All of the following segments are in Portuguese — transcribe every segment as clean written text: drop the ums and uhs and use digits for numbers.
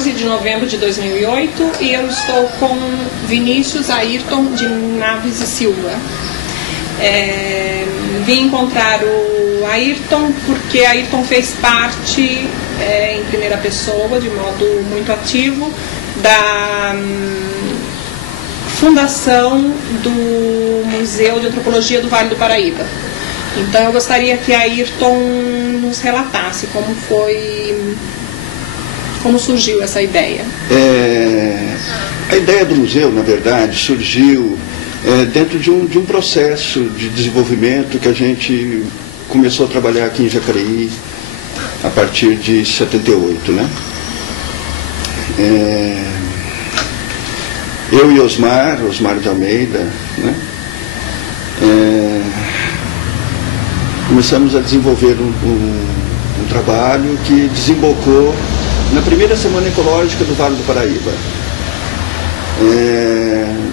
14 de novembro de 2008 e eu estou com Vinícius Ayrton de Naves e Silva. Vim encontrar o Ayrton porque Ayrton fez parte, em primeira pessoa, de modo muito ativo, da fundação do Museu de Antropologia do Vale do Paraíba. Então eu gostaria que Ayrton nos relatasse como surgiu essa ideia. A ideia do museu, na verdade, surgiu dentro de um processo de desenvolvimento que a gente começou a trabalhar aqui em Jacareí a partir de 78, né? Eu e Osmar de Almeida, né? Começamos a desenvolver um trabalho que desembocou na primeira Semana Ecológica do Vale do Paraíba.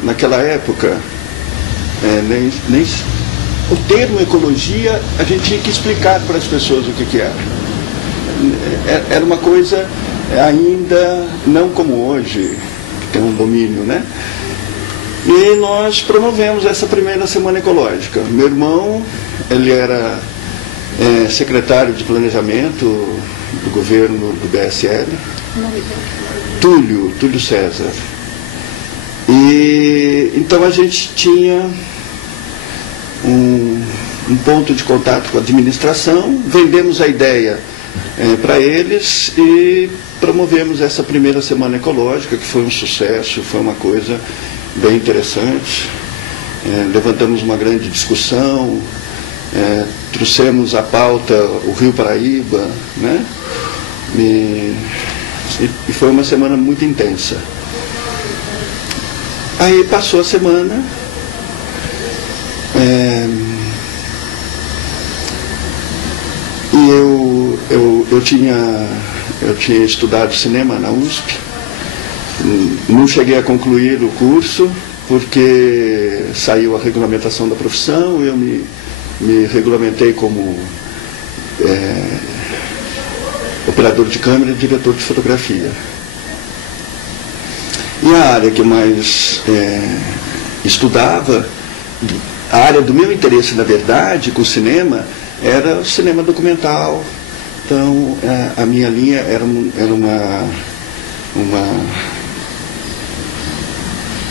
Naquela época, nem o termo ecologia a gente tinha que explicar para as pessoas o que era. Era uma coisa ainda não como hoje, que tem um domínio, né? E nós promovemos essa primeira Semana Ecológica. Meu irmão, ele era secretário de Planejamento do governo do BSL, Túlio César. E então a gente tinha um ponto de contato com a administração, vendemos a ideia para eles e promovemos essa primeira Semana Ecológica, que foi um sucesso, foi uma coisa bem interessante. Levantamos uma grande discussão, trouxemos à pauta o Rio Paraíba, né? E foi uma semana muito intensa. Aí passou a semana, e eu tinha estudado cinema na USP, não cheguei a concluir o curso, porque saiu a regulamentação da profissão, eu me regulamentei como operador de câmera e diretor de fotografia. E a área que eu mais estudava, a área do meu interesse, na verdade, com o cinema, era o cinema documental. Então, a minha linha era uma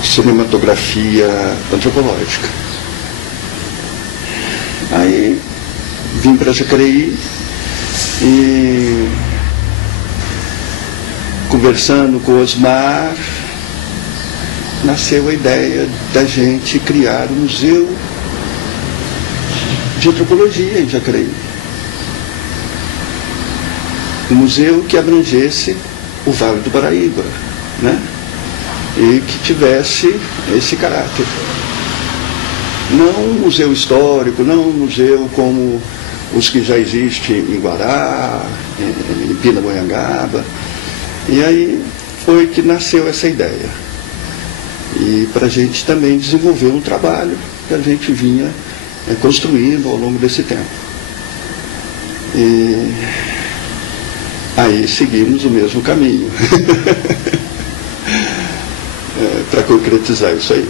cinematografia antropológica. Aí vim para Jacareí e, conversando com o Osmar, nasceu a ideia da gente criar um museu de antropologia em Jacareí. Um museu que abrangesse o Vale do Paraíba, né? E que tivesse esse caráter. Não um museu histórico, não um museu como os que já existem em Guará, em Pindamonhangaba. E aí foi que nasceu essa ideia. E para a gente também desenvolver um trabalho que a gente vinha construindo ao longo desse tempo. E aí seguimos o mesmo caminho para concretizar isso aí.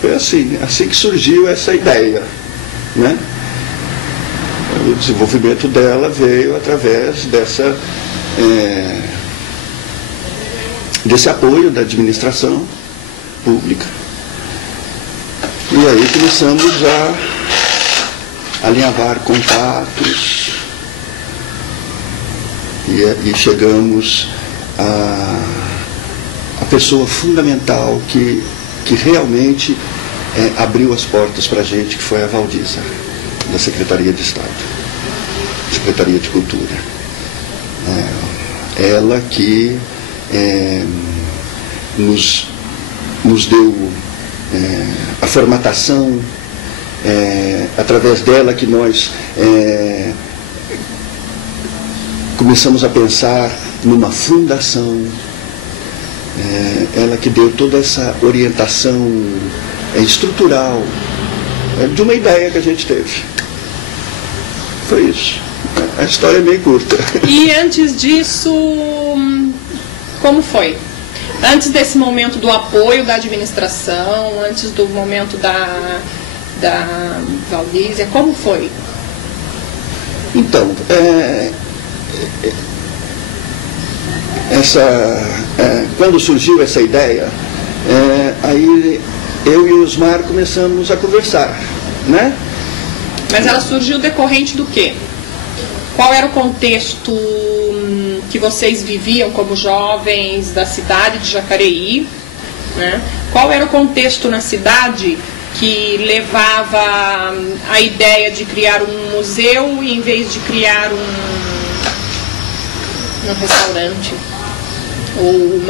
Foi assim que surgiu essa ideia, né? O desenvolvimento dela veio através desse apoio da administração pública. E aí começamos a alinhavar contatos e chegamos a pessoa fundamental que realmente abriu as portas para a gente, que foi a Valdisa, da Secretaria de Estado, Secretaria de Cultura. Ela que nos deu a formatação, através dela que nós começamos a pensar numa fundação, ela que deu toda essa orientação estrutural de uma ideia que a gente teve. Foi isso. A história é meio curta. E antes disso, como foi? Antes desse momento do apoio da administração, antes do momento da Valdízia, como foi? Então, quando surgiu essa ideia, aí eu e o Osmar começamos a conversar, né? Mas ela surgiu decorrente do quê? Qual era o contexto que vocês viviam como jovens da cidade de Jacareí, né? Qual era o contexto na cidade que levava a ideia de criar um museu em vez de criar um restaurante ou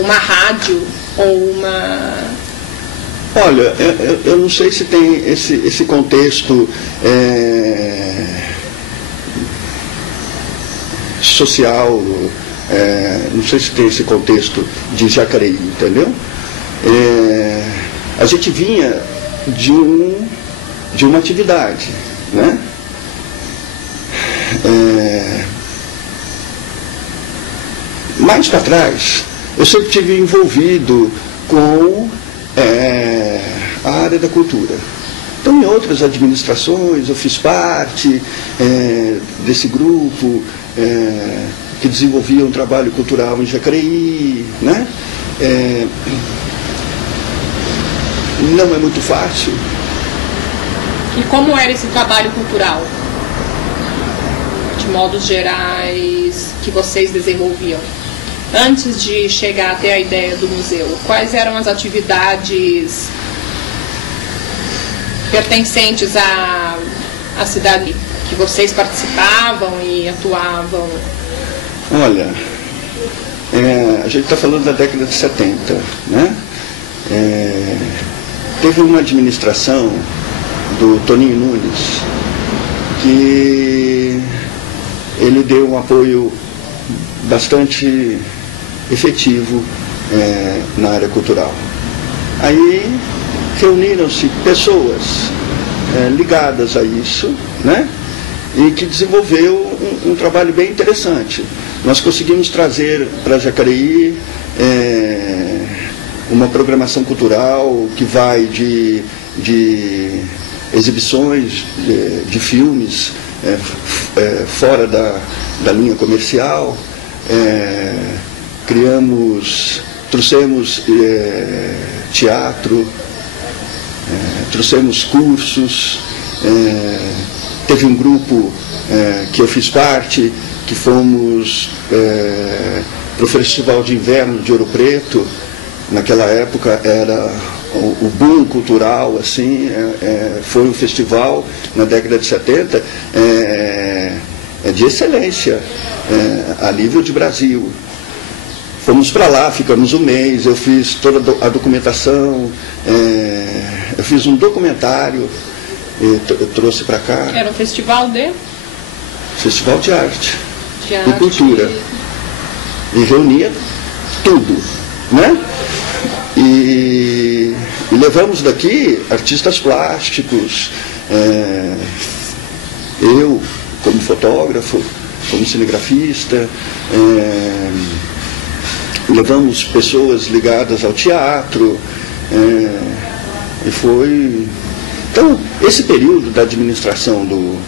uma rádio ou uma... Olha, eu não sei se tem esse contexto social, não sei se tem esse contexto de Jacareí, entendeu? A gente vinha de uma atividade, né? Mais para trás, eu sempre estive envolvido com a área da cultura. Então, em outras administrações, eu fiz parte desse grupo que desenvolvia um trabalho cultural em Jacareí, né? Não é muito fácil. E como era esse trabalho cultural? De modos gerais, que vocês desenvolviam? Antes de chegar até a ideia do museu, quais eram as atividades pertencentes à cidade que vocês participavam e atuavam? Olha, a gente está falando da década de 70, né? Teve uma administração do Toninho Nunes que ele deu um apoio bastante efetivo na área cultural. Aí reuniram-se pessoas ligadas a isso, né? E que desenvolveu um trabalho bem interessante. Nós conseguimos trazer para Jacareí uma programação cultural que vai de exibições de filmes fora da linha comercial. Trouxemos teatro, trouxemos cursos, teve um grupo que eu fiz parte, que fomos para o Festival de Inverno de Ouro Preto. Naquela época era o boom cultural, assim, foi um festival na década de 70 de excelência a nível de Brasil. Fomos para lá, ficamos um mês, eu fiz toda a documentação, eu fiz um documentário, eu trouxe para cá. Era um festival de? Festival de arte e cultura. E reunia tudo, né? E levamos daqui artistas plásticos, eu como fotógrafo, como cinegrafista, levamos pessoas ligadas ao teatro, e foi... Então, esse período da administração do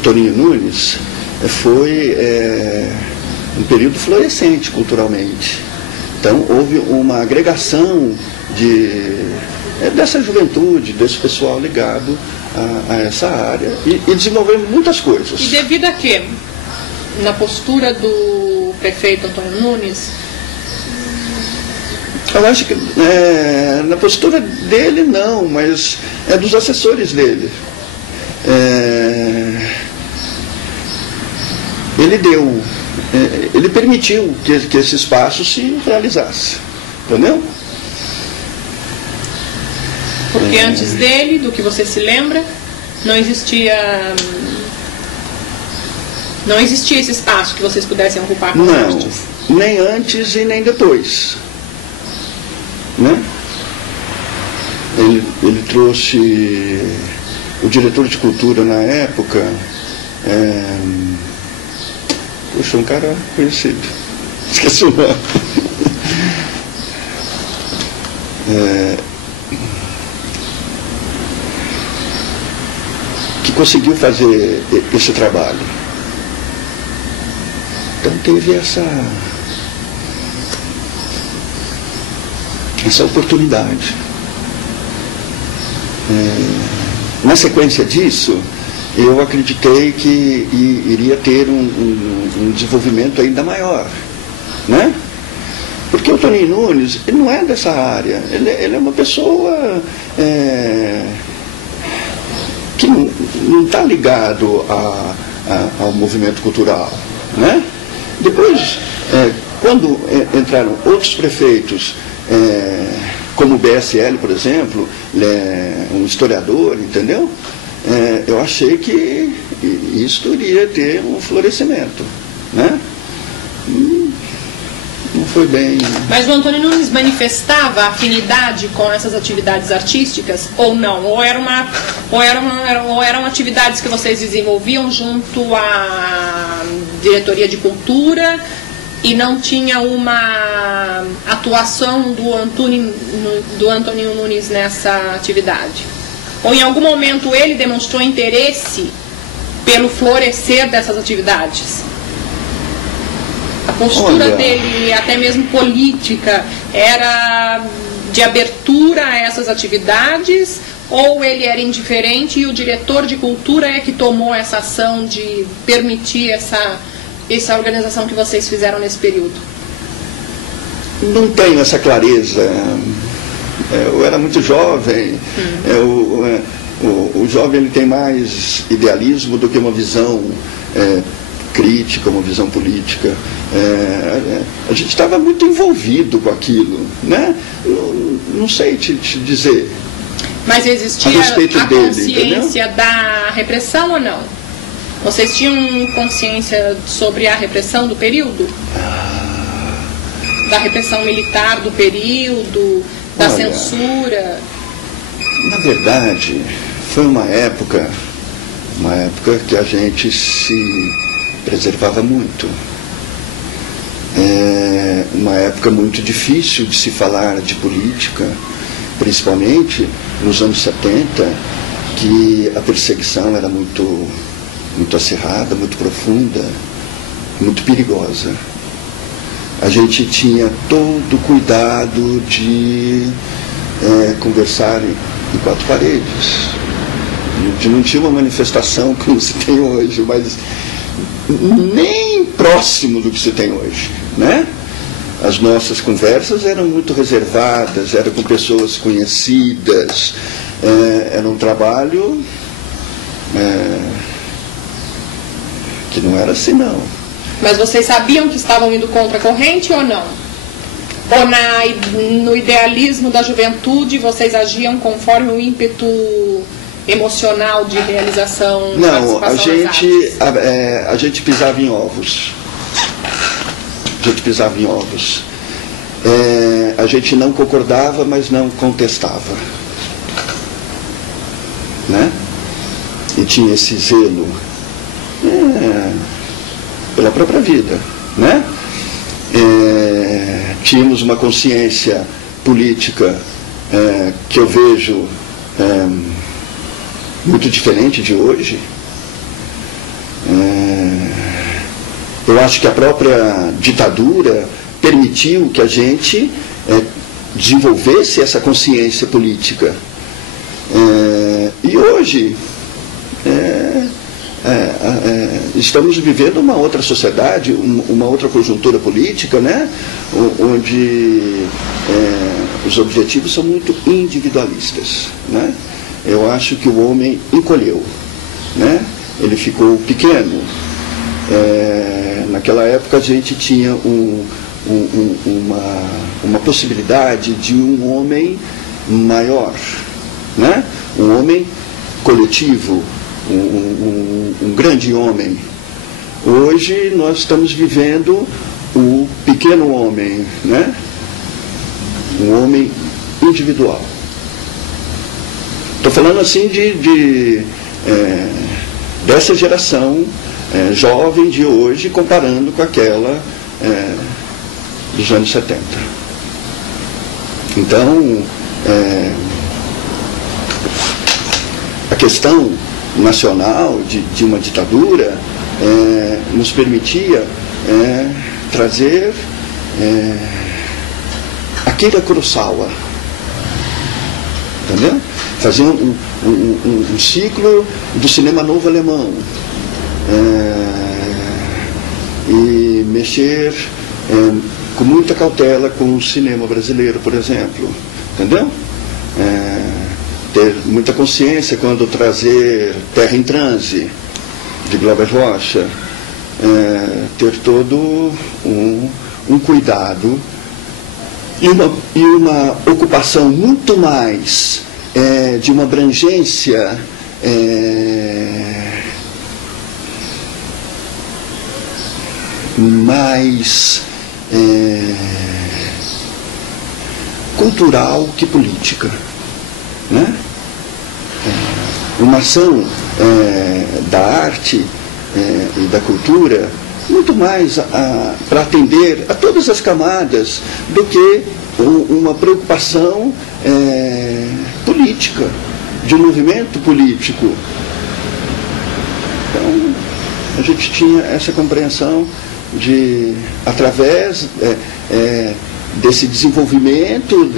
Toninho Nunes foi um período florescente culturalmente. Então, houve uma agregação dessa juventude, desse pessoal ligado a essa área e desenvolvemos muitas coisas. E devido a quê? Na postura do prefeito Antônio Nunes? Eu acho que na postura dele não, mas é dos assessores dele. Ele permitiu que esse espaço se realizasse, entendeu? Porque antes dele, do que você se lembra, não existia esse espaço que vocês pudessem ocupar com artes? Não, nem antes e nem depois, né? Ele trouxe o diretor de cultura na época, Puxa, um cara conhecido. Esqueci o nome. Que conseguiu fazer esse trabalho. Então teve essa oportunidade. Na sequência disso, eu acreditei que iria ter um desenvolvimento ainda maior, né? Porque o Toninho Nunes, ele não é dessa área, ele é uma pessoa que não está ligado ao movimento cultural, né? Depois, quando entraram outros prefeitos, como o BSL, por exemplo, um historiador, entendeu? Eu achei que isso iria ter um florescimento, né? Não foi bem... Mas o Antônio Nunes manifestava afinidade com essas atividades artísticas ou não? Ou eram atividades que vocês desenvolviam junto à diretoria de cultura e não tinha uma atuação do Antônio Nunes nessa atividade? Ou em algum momento ele demonstrou interesse pelo florescer dessas atividades? A postura dele, até mesmo política, era de abertura a essas atividades? Ou ele era indiferente e o diretor de cultura é que tomou essa ação de permitir essa organização que vocês fizeram nesse período? Não tenho essa clareza. Eu era muito jovem. O jovem ele tem mais idealismo do que uma visão crítica, uma visão política. A gente estava muito envolvido com aquilo, né? Não sei te dizer. Mas existia a consciência da repressão ou não? Vocês tinham consciência sobre a repressão do período? Da repressão militar do período, da censura? Na verdade, foi uma época que a gente se preservava muito. Uma época muito difícil de se falar de política, principalmente nos anos 70, que a perseguição era muito acirrada, muito profunda, muito perigosa. A gente tinha todo o cuidado de conversar em quatro paredes. Não tinha uma manifestação como se tem hoje, mas nem próximo do que se tem hoje, né? As nossas conversas eram muito reservadas, eram com pessoas conhecidas, era um trabalho que não era assim, não. Mas vocês sabiam que estavam indo contra a corrente ou não? Ou no idealismo da juventude vocês agiam conforme o ímpeto emocional de realização? Não, a gente pisava em ovos. A gente não concordava, mas não contestava, né? E tinha esse zelo pela própria vida, né? Tínhamos uma consciência política que eu vejo muito diferente de hoje. Eu acho que a própria ditadura permitiu que a gente desenvolvesse essa consciência política. E hoje estamos vivendo uma outra sociedade, uma outra conjuntura política, né? Onde os objetivos são muito individualistas, né? Eu acho que o homem encolheu, né? Ele ficou pequeno. Naquela época a gente tinha uma possibilidade de um homem maior, né? Um homem coletivo, um grande homem. Hoje nós estamos vivendo o pequeno homem, né? Um homem individual. Estou falando assim dessa geração jovem de hoje, comparando com aquela dos anos 70. Então, a questão nacional de uma ditadura nos permitia trazer Akira Kurosawa, entendeu? Fazer um ciclo do cinema novo alemão, e mexer com muita cautela com o cinema brasileiro, por exemplo, entendeu? Ter muita consciência quando trazer Terra em Transe, de Glauber Rocha, ter todo um cuidado e uma ocupação muito mais de uma abrangência mais cultural que política, né? Uma ação da arte e da cultura muito mais para atender a todas as camadas do que uma preocupação política, de um movimento político. Então, a gente tinha essa compreensão de, através desse desenvolvimento,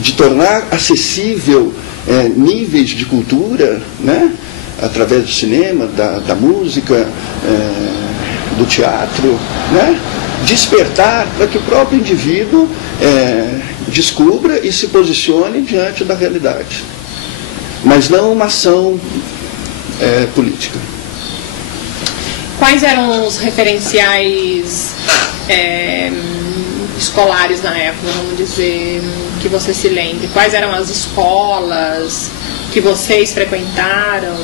de tornar acessível níveis de cultura, né? Através do cinema, da música, do teatro, né? Despertar para que o próprio indivíduo descubra e se posicione diante da realidade, mas não uma ação política. Quais eram os referenciais escolares na época, vamos dizer, que você se lembre? Quais eram as escolas que vocês frequentaram?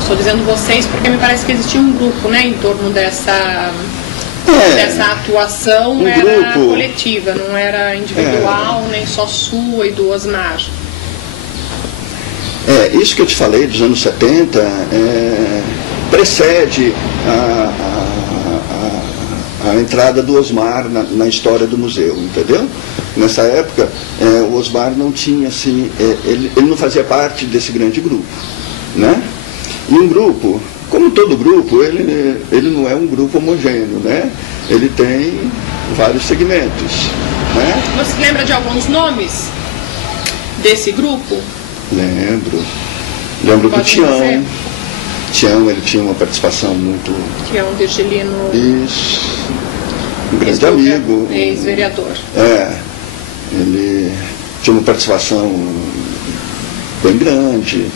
Estou dizendo vocês porque me parece que existia um grupo, né, em torno dessa atuação, era grupo coletiva, não era individual, nem só sua e do Osmar. Isso que eu te falei dos anos 70 precede a entrada do Osmar na história do museu, entendeu? Nessa época, o Osmar não tinha, assim, ele não fazia parte desse grande grupo, né? E um grupo, como todo grupo, ele não é um grupo homogêneo, né? Ele tem vários segmentos, né? Você lembra de alguns nomes desse grupo? Lembro do Tião. Tião, ele tinha uma participação muito... Tião Virgilino. Isso. Um grande amigo. Ex-vereador. Ele tinha uma participação bem grande.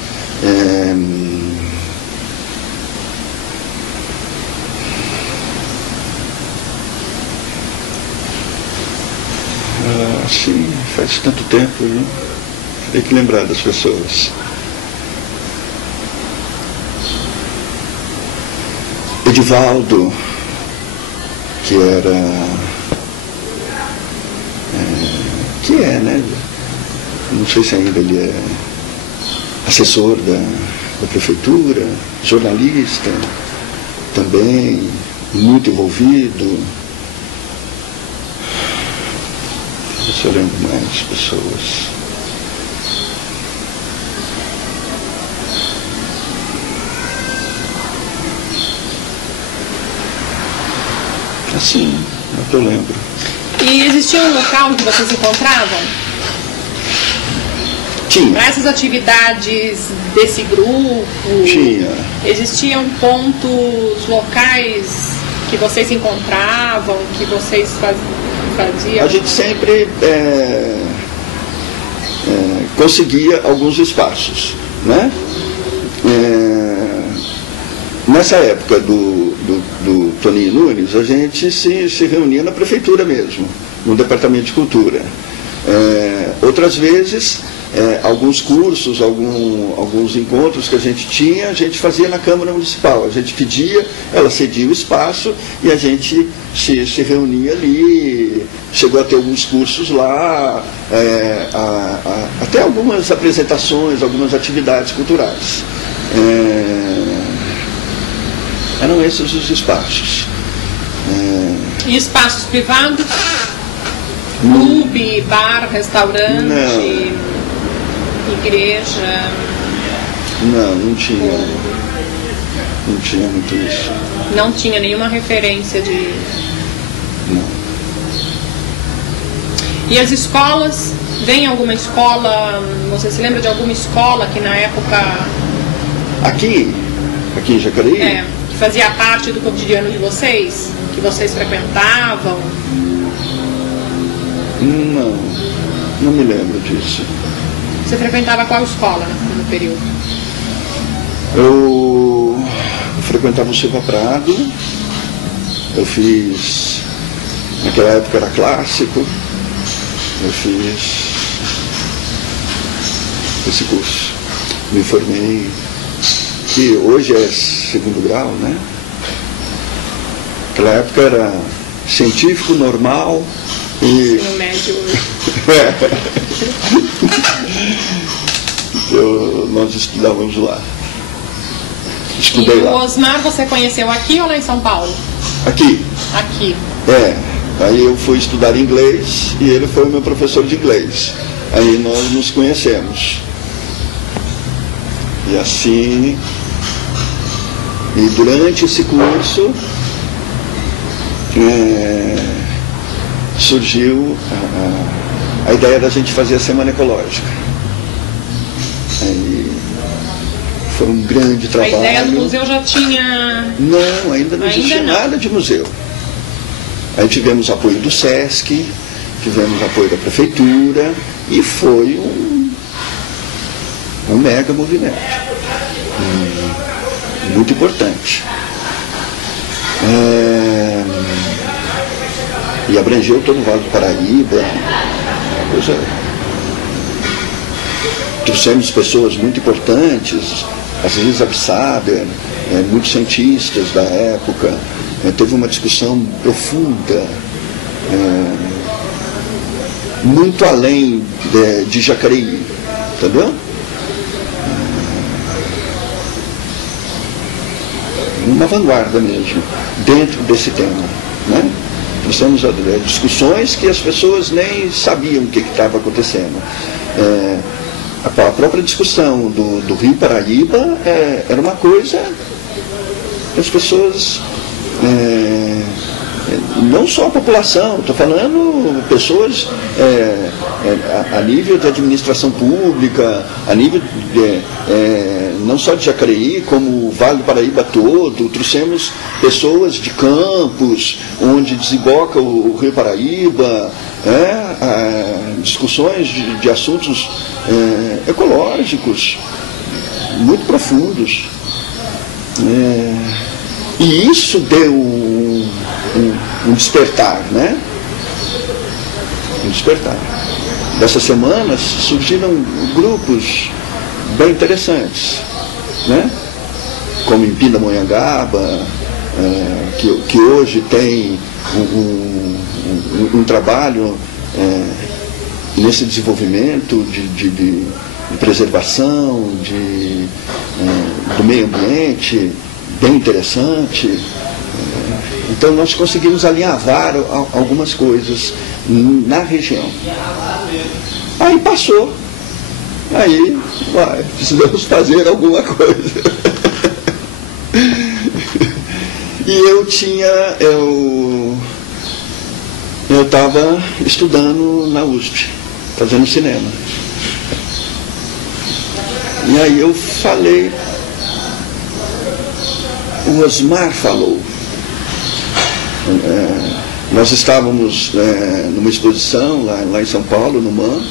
Assim, faz tanto tempo, viu? Tem que lembrar das pessoas. Edivaldo, que é, né? Não sei se ainda ele é assessor da prefeitura, jornalista também, muito envolvido. Se eu lembro mais pessoas. Assim, é o que eu lembro. E existia um local que vocês encontravam? Tinha. Para essas atividades desse grupo? Tinha. Existiam pontos locais que vocês encontravam, que vocês faziam? A gente sempre conseguia alguns espaços, né? Nessa época do Toninho Nunes, a gente se reunia na prefeitura mesmo, no departamento de cultura. Outras vezes alguns cursos, alguns encontros que a gente fazia na Câmara Municipal. A gente pedia, ela cedia o espaço e a gente se reunia ali. Chegou a ter alguns cursos lá, até algumas apresentações, algumas atividades culturais. Eram esses os espaços. E espaços privados? Clube, bar, restaurante, igreja? Não tinha. Não tinha muito isso. Não tinha nenhuma referência de... Não. E as escolas? Vem alguma escola, você se lembra de alguma escola que na época... Aqui em Jacareí? Que fazia parte do cotidiano de vocês? Que vocês frequentavam? Não me lembro disso. Você frequentava qual escola no período? Eu frequentava o Silva Prado. Eu fiz... Naquela época era clássico. Eu fiz esse curso. Me formei, que hoje é segundo grau, né? Naquela época era científico, normal e... Ensino médio. Nós estudávamos lá. Estudei lá. E o Osmar você conheceu aqui ou lá em São Paulo? Aqui. Aqui. Aí eu fui estudar inglês e ele foi o meu professor de inglês. Aí nós nos conhecemos. E assim... E durante esse curso... surgiu a ideia da gente fazer a Semana Ecológica. Aí foi um grande trabalho. A ideia do museu já tinha... Não, ainda não existia nada de museu. Aí tivemos apoio do SESC, tivemos apoio da Prefeitura e foi um mega movimento. Muito importante. E abrangeu todo o Vale do Paraíba. Trouxemos pessoas muito importantes, as Lisa Absaber, muitos cientistas da época. Teve uma discussão profunda, muito além de Jacareí, entendeu? Uma vanguarda mesmo, dentro desse tema, né? Nós temos discussões que as pessoas nem sabiam o que estava acontecendo. A própria discussão do Rio Paraíba era uma coisa que as pessoas, não só a população, estou falando pessoas a nível de administração pública, a nível não só de Jacareí, como o Vale do Paraíba todo. Trouxemos pessoas de Campos, onde desemboca o Rio Paraíba, discussões de assuntos ecológicos muito profundos. E isso deu um despertar, né? Um despertar. Dessas semanas surgiram grupos bem interessantes, né? Como em Pindamonhangaba, que hoje tem um trabalho nesse desenvolvimento de preservação do meio ambiente, bem interessante. Então nós conseguimos alinhavar algumas coisas na região. Aí passou. Aí, precisamos fazer alguma coisa. E eu estava estudando na USP, fazendo cinema. E aí eu falei, o Osmar falou. Nós estávamos numa exposição lá em São Paulo, no MAN,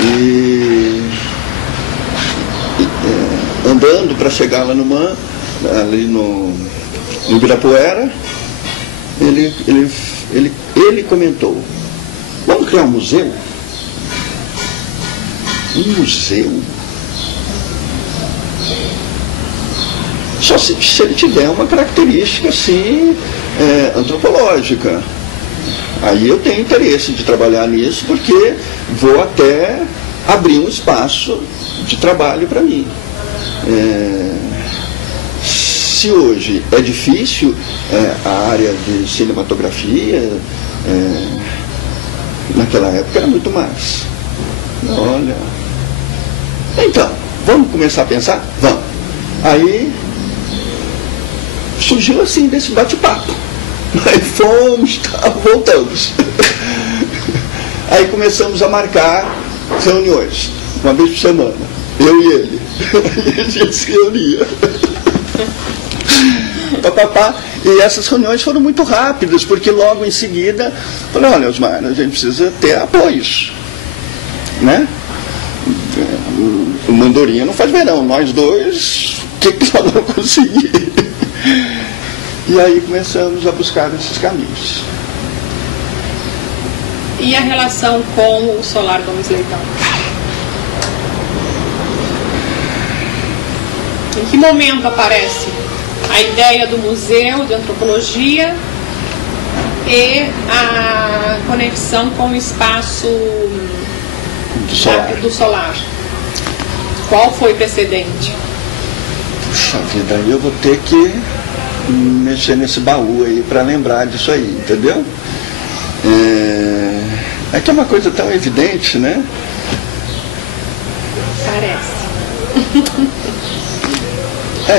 e andando para chegar lá no MAN, ali no Ibirapuera, ele comentou, vamos criar um museu? um museu? Só se ele tiver uma característica assim, antropológica. Aí eu tenho interesse de trabalhar nisso, porque vou até abrir um espaço de trabalho para mim. Se hoje é difícil a área de cinematografia, naquela época era muito mais. Olha. Então, vamos começar a pensar? Vamos. Aí surgiu assim desse bate-papo. Aí fomos, voltamos. Aí começamos a marcar reuniões, uma vez por semana, eu e ele. Aí a gente se reunia. E essas reuniões foram muito rápidas, porque logo em seguida falei, olha, Osmar, a gente precisa ter apoios, né? O Mandorinha não faz verão, nós dois, o que nós vamos conseguir? E aí começamos a buscar esses caminhos. E a relação com o Solar Gomes Leitão? Em que momento aparece a ideia do museu de antropologia e a conexão com o espaço do solar? Qual foi precedente? Puxa vida, aí eu vou ter que mexer nesse baú aí para lembrar disso aí, entendeu? É que é uma coisa tão evidente, né? Parece.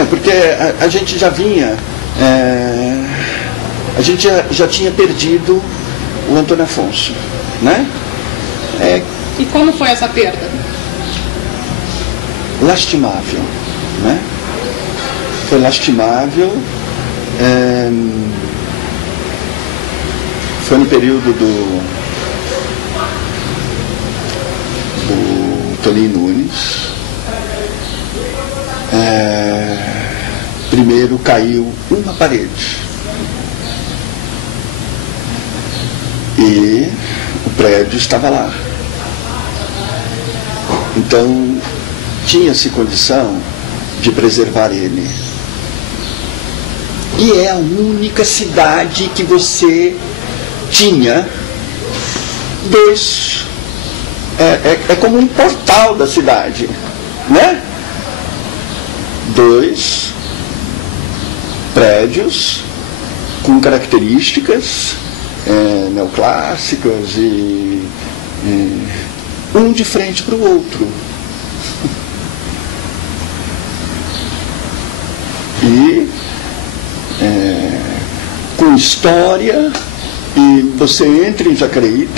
Porque a gente já vinha, a gente já tinha perdido o Antônio Afonso, né? E como foi essa perda? Lastimável, né? Foi lastimável. Foi no período do Toninho Nunes. Primeiro caiu uma parede e o prédio estava lá. Então tinha-se condição de preservar ele. E é a única cidade que você tinha dois. É como um portal da cidade, né? Dois prédios com características neoclássicas e um de frente para o outro. E com história, e você entra em Jacareí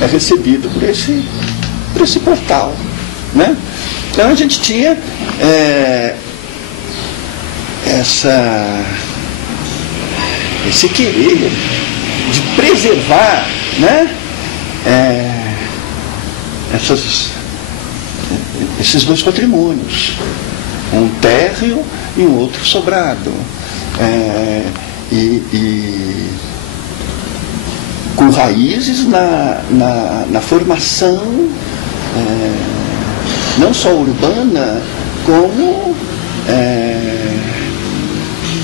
é recebido por esse portal, né? Então a gente tinha esse querer de preservar, né? Esses dois patrimônios, um térreo e um outro sobrado, e com raízes na formação não só urbana como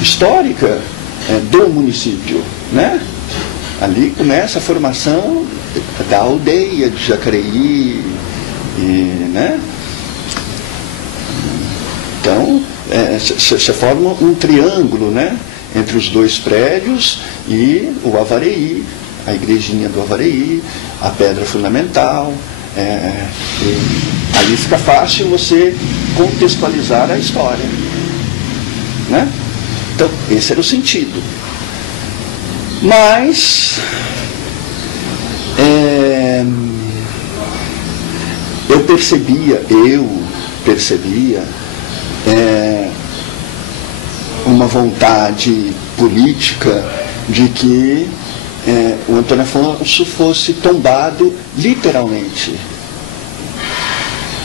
histórica do município, né? Ali começa a formação da aldeia de Jacareí, né? Então se forma um triângulo, né? Entre os dois prédios e o Avareí, a igrejinha do Avareí, a pedra fundamental. Aí fica fácil você contextualizar a história, né? Então esse era o sentido. Mas eu percebia uma vontade política de que o Antônio Afonso fosse tombado literalmente.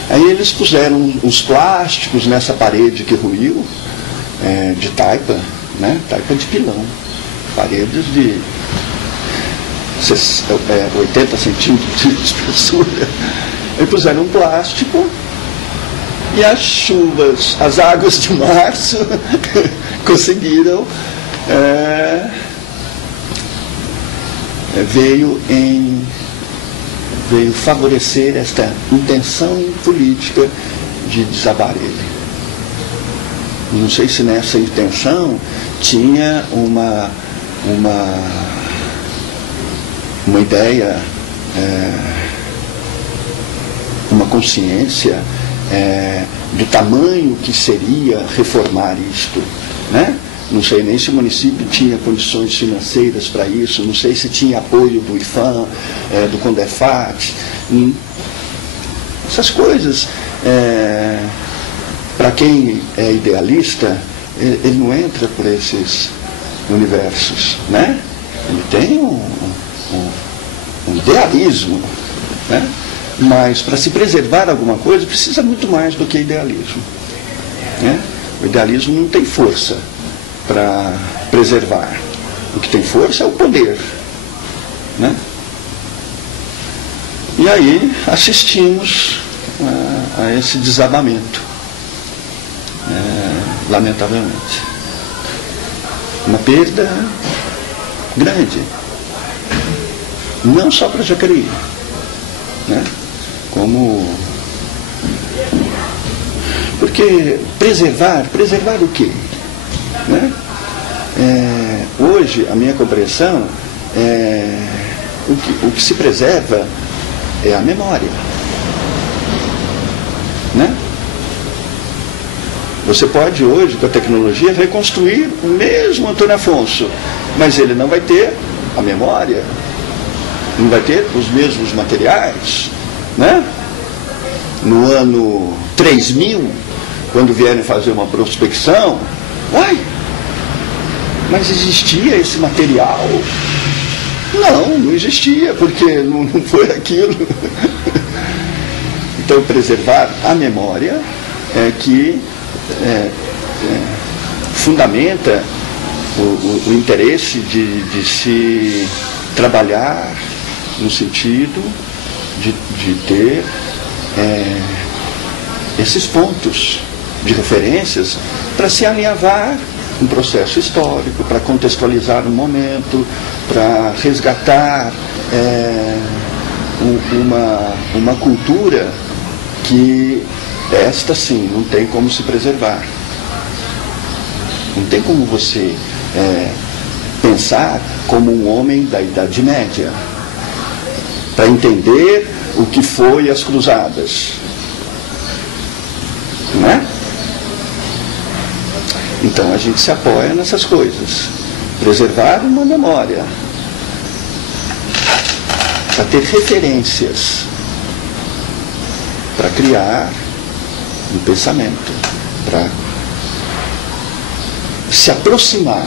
Aí eles puseram uns plásticos nessa parede que ruiu, de taipa, né? Taipa de pilão, paredes de 80 centímetros de espessura. E puseram um plástico, e as chuvas, as águas de março conseguiram, veio favorecer esta intenção política de desabar ele. Não sei se nessa intenção tinha uma ideia, uma consciência do tamanho que seria reformar isto, né? Não sei nem se o município tinha condições financeiras para isso, não sei se tinha apoio do IFAM, do CONDEFAT. Essas coisas, para quem é idealista, ele não entra por esses universos, né? Ele tem um idealismo, né? Mas para se preservar alguma coisa precisa muito mais do que idealismo, né? O idealismo não tem força para preservar. O que tem força é o poder, né? E aí assistimos a esse desabamento, lamentavelmente. Uma perda grande, não só para Jacareí, né? Como... Porque preservar o quê? Né? Hoje, a minha compreensão o que se preserva é a memória, né? Você pode hoje, com a tecnologia, reconstruir o mesmo Antônio Afonso, mas ele não vai ter a memória, não vai ter os mesmos materiais, né? No ano 3000, quando vierem fazer uma prospecção, mas existia esse material? Não existia, porque não foi aquilo. Então, preservar a memória é que fundamenta o interesse de se trabalhar no sentido de ter esses pontos de referências para se alinhavar um processo histórico, para contextualizar um momento, para resgatar uma cultura que esta sim não tem como se preservar. Não tem como você pensar como um homem da Idade Média para entender o que foi as cruzadas, não é? Então a gente se apoia nessas coisas. Preservar uma memória, para ter referências, para criar um pensamento, para se aproximar,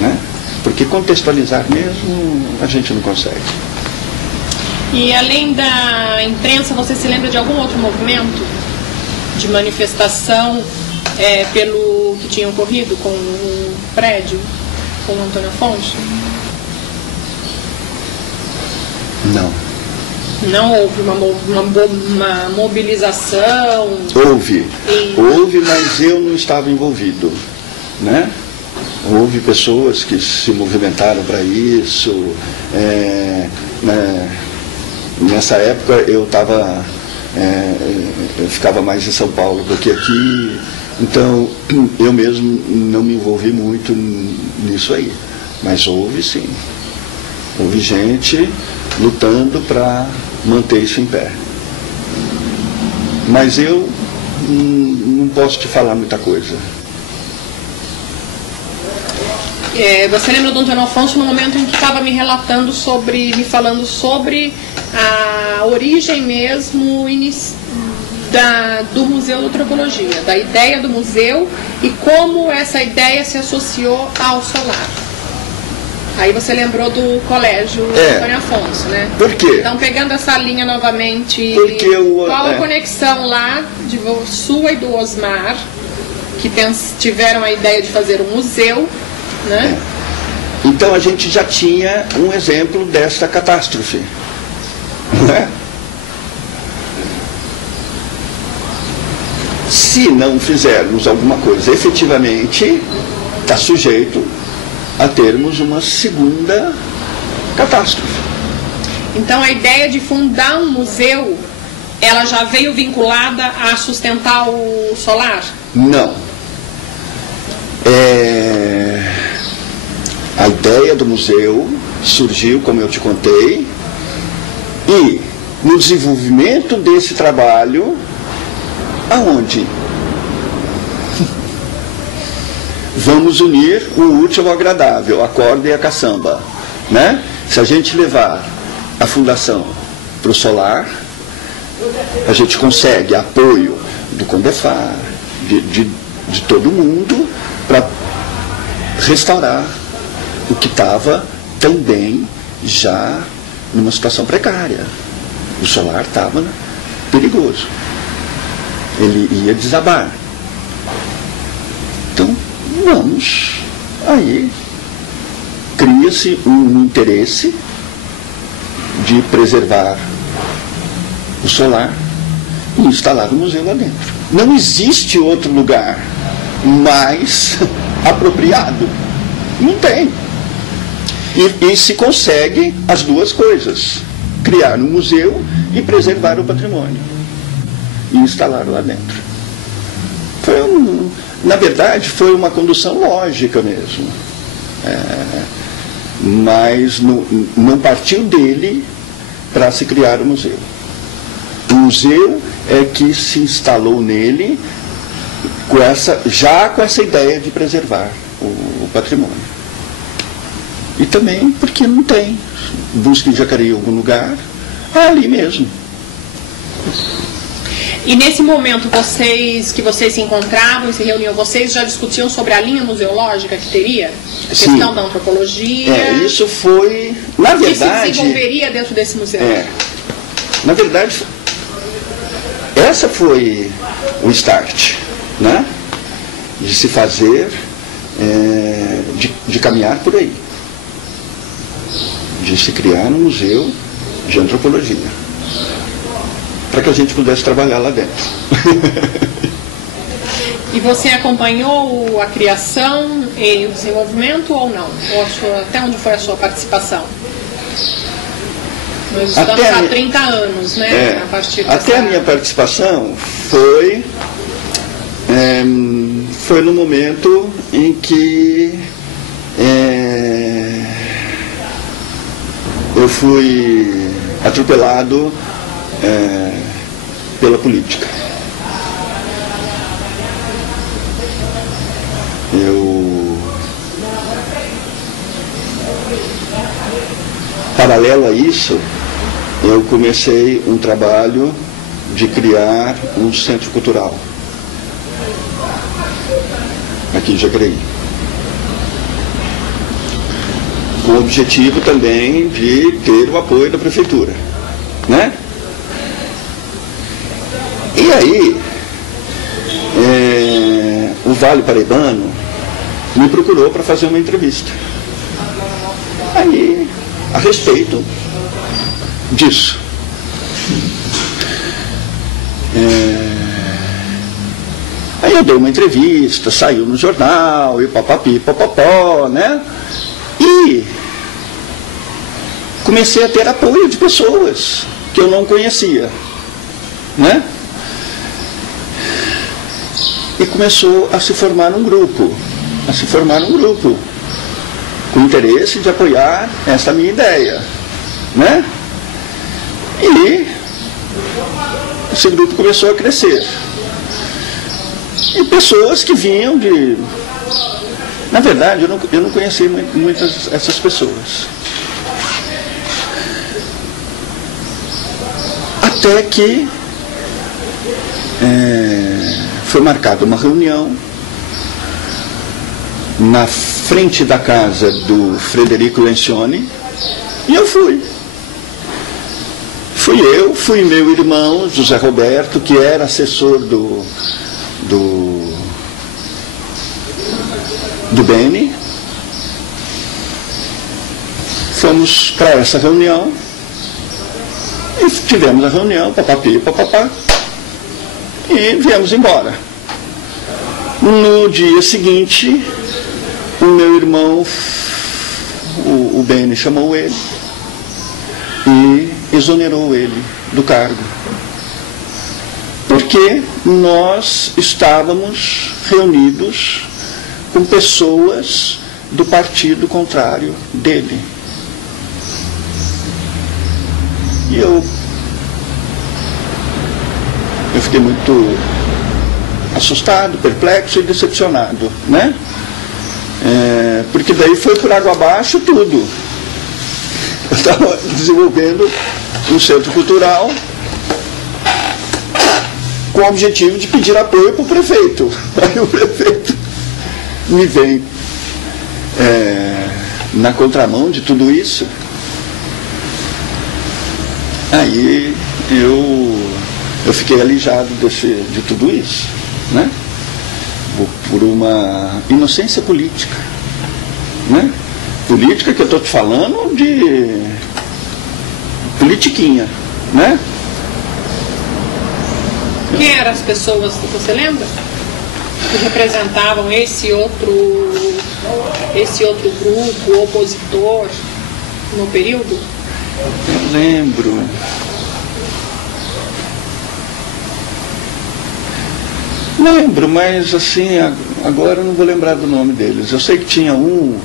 né? Porque contextualizar mesmo a gente não consegue. E além da imprensa, você se lembra de algum outro movimento de manifestação pelo que tinha ocorrido com o prédio, com o Antônio Afonso? Não. Não houve uma mobilização? Houve, mas eu não estava envolvido, né? Houve pessoas que se movimentaram para isso. Nessa época eu ficava mais em São Paulo do que aqui, então eu mesmo não me envolvi muito nisso aí. Mas houve sim. Houve gente lutando para manter isso em pé. Mas eu não posso te falar muita coisa. Você lembra do Antônio Afonso no momento em que estava me falando sobre a origem mesmo do Museu da Antropologia, da ideia do museu e como essa ideia se associou ao solar. Aí você lembrou do colégio Antônio Afonso, né? Por quê? Então, pegando essa linha novamente, qual a conexão lá de sua e do Osmar, que tiveram a ideia de fazer um museu, né? Então a gente já tinha um exemplo desta catástrofe, não é? Se não fizermos alguma coisa efetivamente, está sujeito a termos uma segunda catástrofe. Então a ideia de fundar um museu, ela já veio vinculada a sustentar o solar? Não. A ideia do museu surgiu, como eu te contei, e no desenvolvimento desse trabalho, aonde? Vamos unir o útil ao agradável, a corda e a caçamba, né? Se a gente levar a fundação para o solar, a gente consegue apoio do Condefar, de todo mundo, para restaurar o que estava também já numa situação precária. O solar estava perigoso. Ele ia desabar. Então, vamos. Aí, cria-se um interesse de preservar o solar e instalar o museu lá dentro. Não existe outro lugar mais apropriado. Não tem. E se consegue as duas coisas: criar um museu e preservar o patrimônio e instalar lá dentro. Na verdade, foi uma condução lógica mesmo. Mas não partiu dele para se criar o museu. O museu é que se instalou nele já com essa ideia de preservar o patrimônio. E também porque não tem. Busca em Jacareí em algum lugar, é ali mesmo. E nesse momento que vocês se encontravam e se reuniam, vocês já discutiam sobre a linha museológica que teria? A Sim. questão da antropologia? Isso foi, na verdade... O que se desenvolveria dentro desse museu? Na verdade, essa foi o start, né? De se fazer, de caminhar por aí. De se criar um museu de antropologia, para que a gente pudesse trabalhar lá dentro. E você acompanhou a criação e o desenvolvimento ou não? Ou até onde foi a sua participação? Nós estamos há 30 anos, né? Até a minha participação foi no momento em que eu fui atropelado pela política. Paralelo a isso, eu comecei um trabalho de criar um centro cultural aqui em Jacareí, com o objetivo também de ter o apoio da prefeitura, né? E aí, o Vale Paraibano me procurou para fazer uma entrevista. Aí, a respeito disso. Aí eu dei uma entrevista, saiu no jornal, e papapi, papapó, né? E comecei a ter apoio de pessoas que eu não conhecia, né? E começou a se formar um grupo, com interesse de apoiar essa minha ideia, né? E esse grupo começou a crescer. E pessoas que vinham de... Na verdade, eu não conheci muitas essas pessoas. Até que foi marcada uma reunião na frente da casa do Frederico Lencioni, e eu fui. Fui meu irmão, José Roberto, que era assessor do Beni. Fomos para essa reunião e tivemos a reunião, papapi, papapá. e viemos embora. No dia seguinte, o meu irmão, o Beni, chamou ele e exonerou ele do cargo. Porque nós estávamos reunidos com pessoas do partido contrário dele. E eu fiquei muito assustado, perplexo e decepcionado, né? Porque daí foi por água abaixo tudo. Eu estava desenvolvendo um centro cultural com o objetivo de pedir apoio para o prefeito. Aí o prefeito me vem na contramão de tudo isso. Aí eu fiquei alijado de tudo isso, né? Por uma inocência política, né? Política que eu estou te falando de politiquinha, né? Quem eram as pessoas, você lembra? Que representavam esse outro grupo opositor no período? Eu lembro. Lembro, mas assim, agora eu não vou lembrar do nome deles. Eu sei que tinha um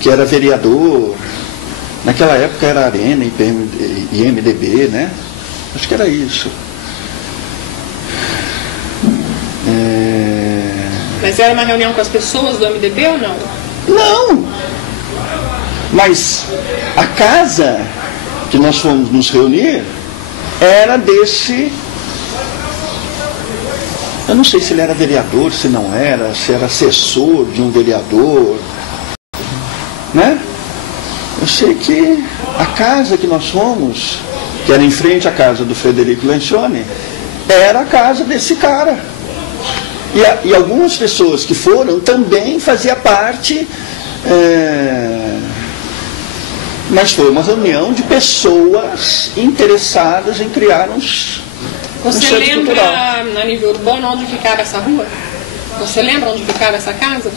que era vereador, naquela época era Arena e MDB, né? Acho que era isso. Mas era uma reunião com as pessoas do MDB ou não? Não! Mas a casa que nós fomos nos reunir era desse... Eu não sei se ele era vereador, se não era, se era assessor de um vereador, né? Eu sei que a casa que nós fomos, que era em frente à casa do Frederico Lencioni, era a casa desse cara. E algumas pessoas que foram também faziam parte, mas foi uma reunião de pessoas interessadas em criar um Você centro lembra, cultural. a nível urbano, onde ficava essa rua? Você lembra onde ficava essa casa?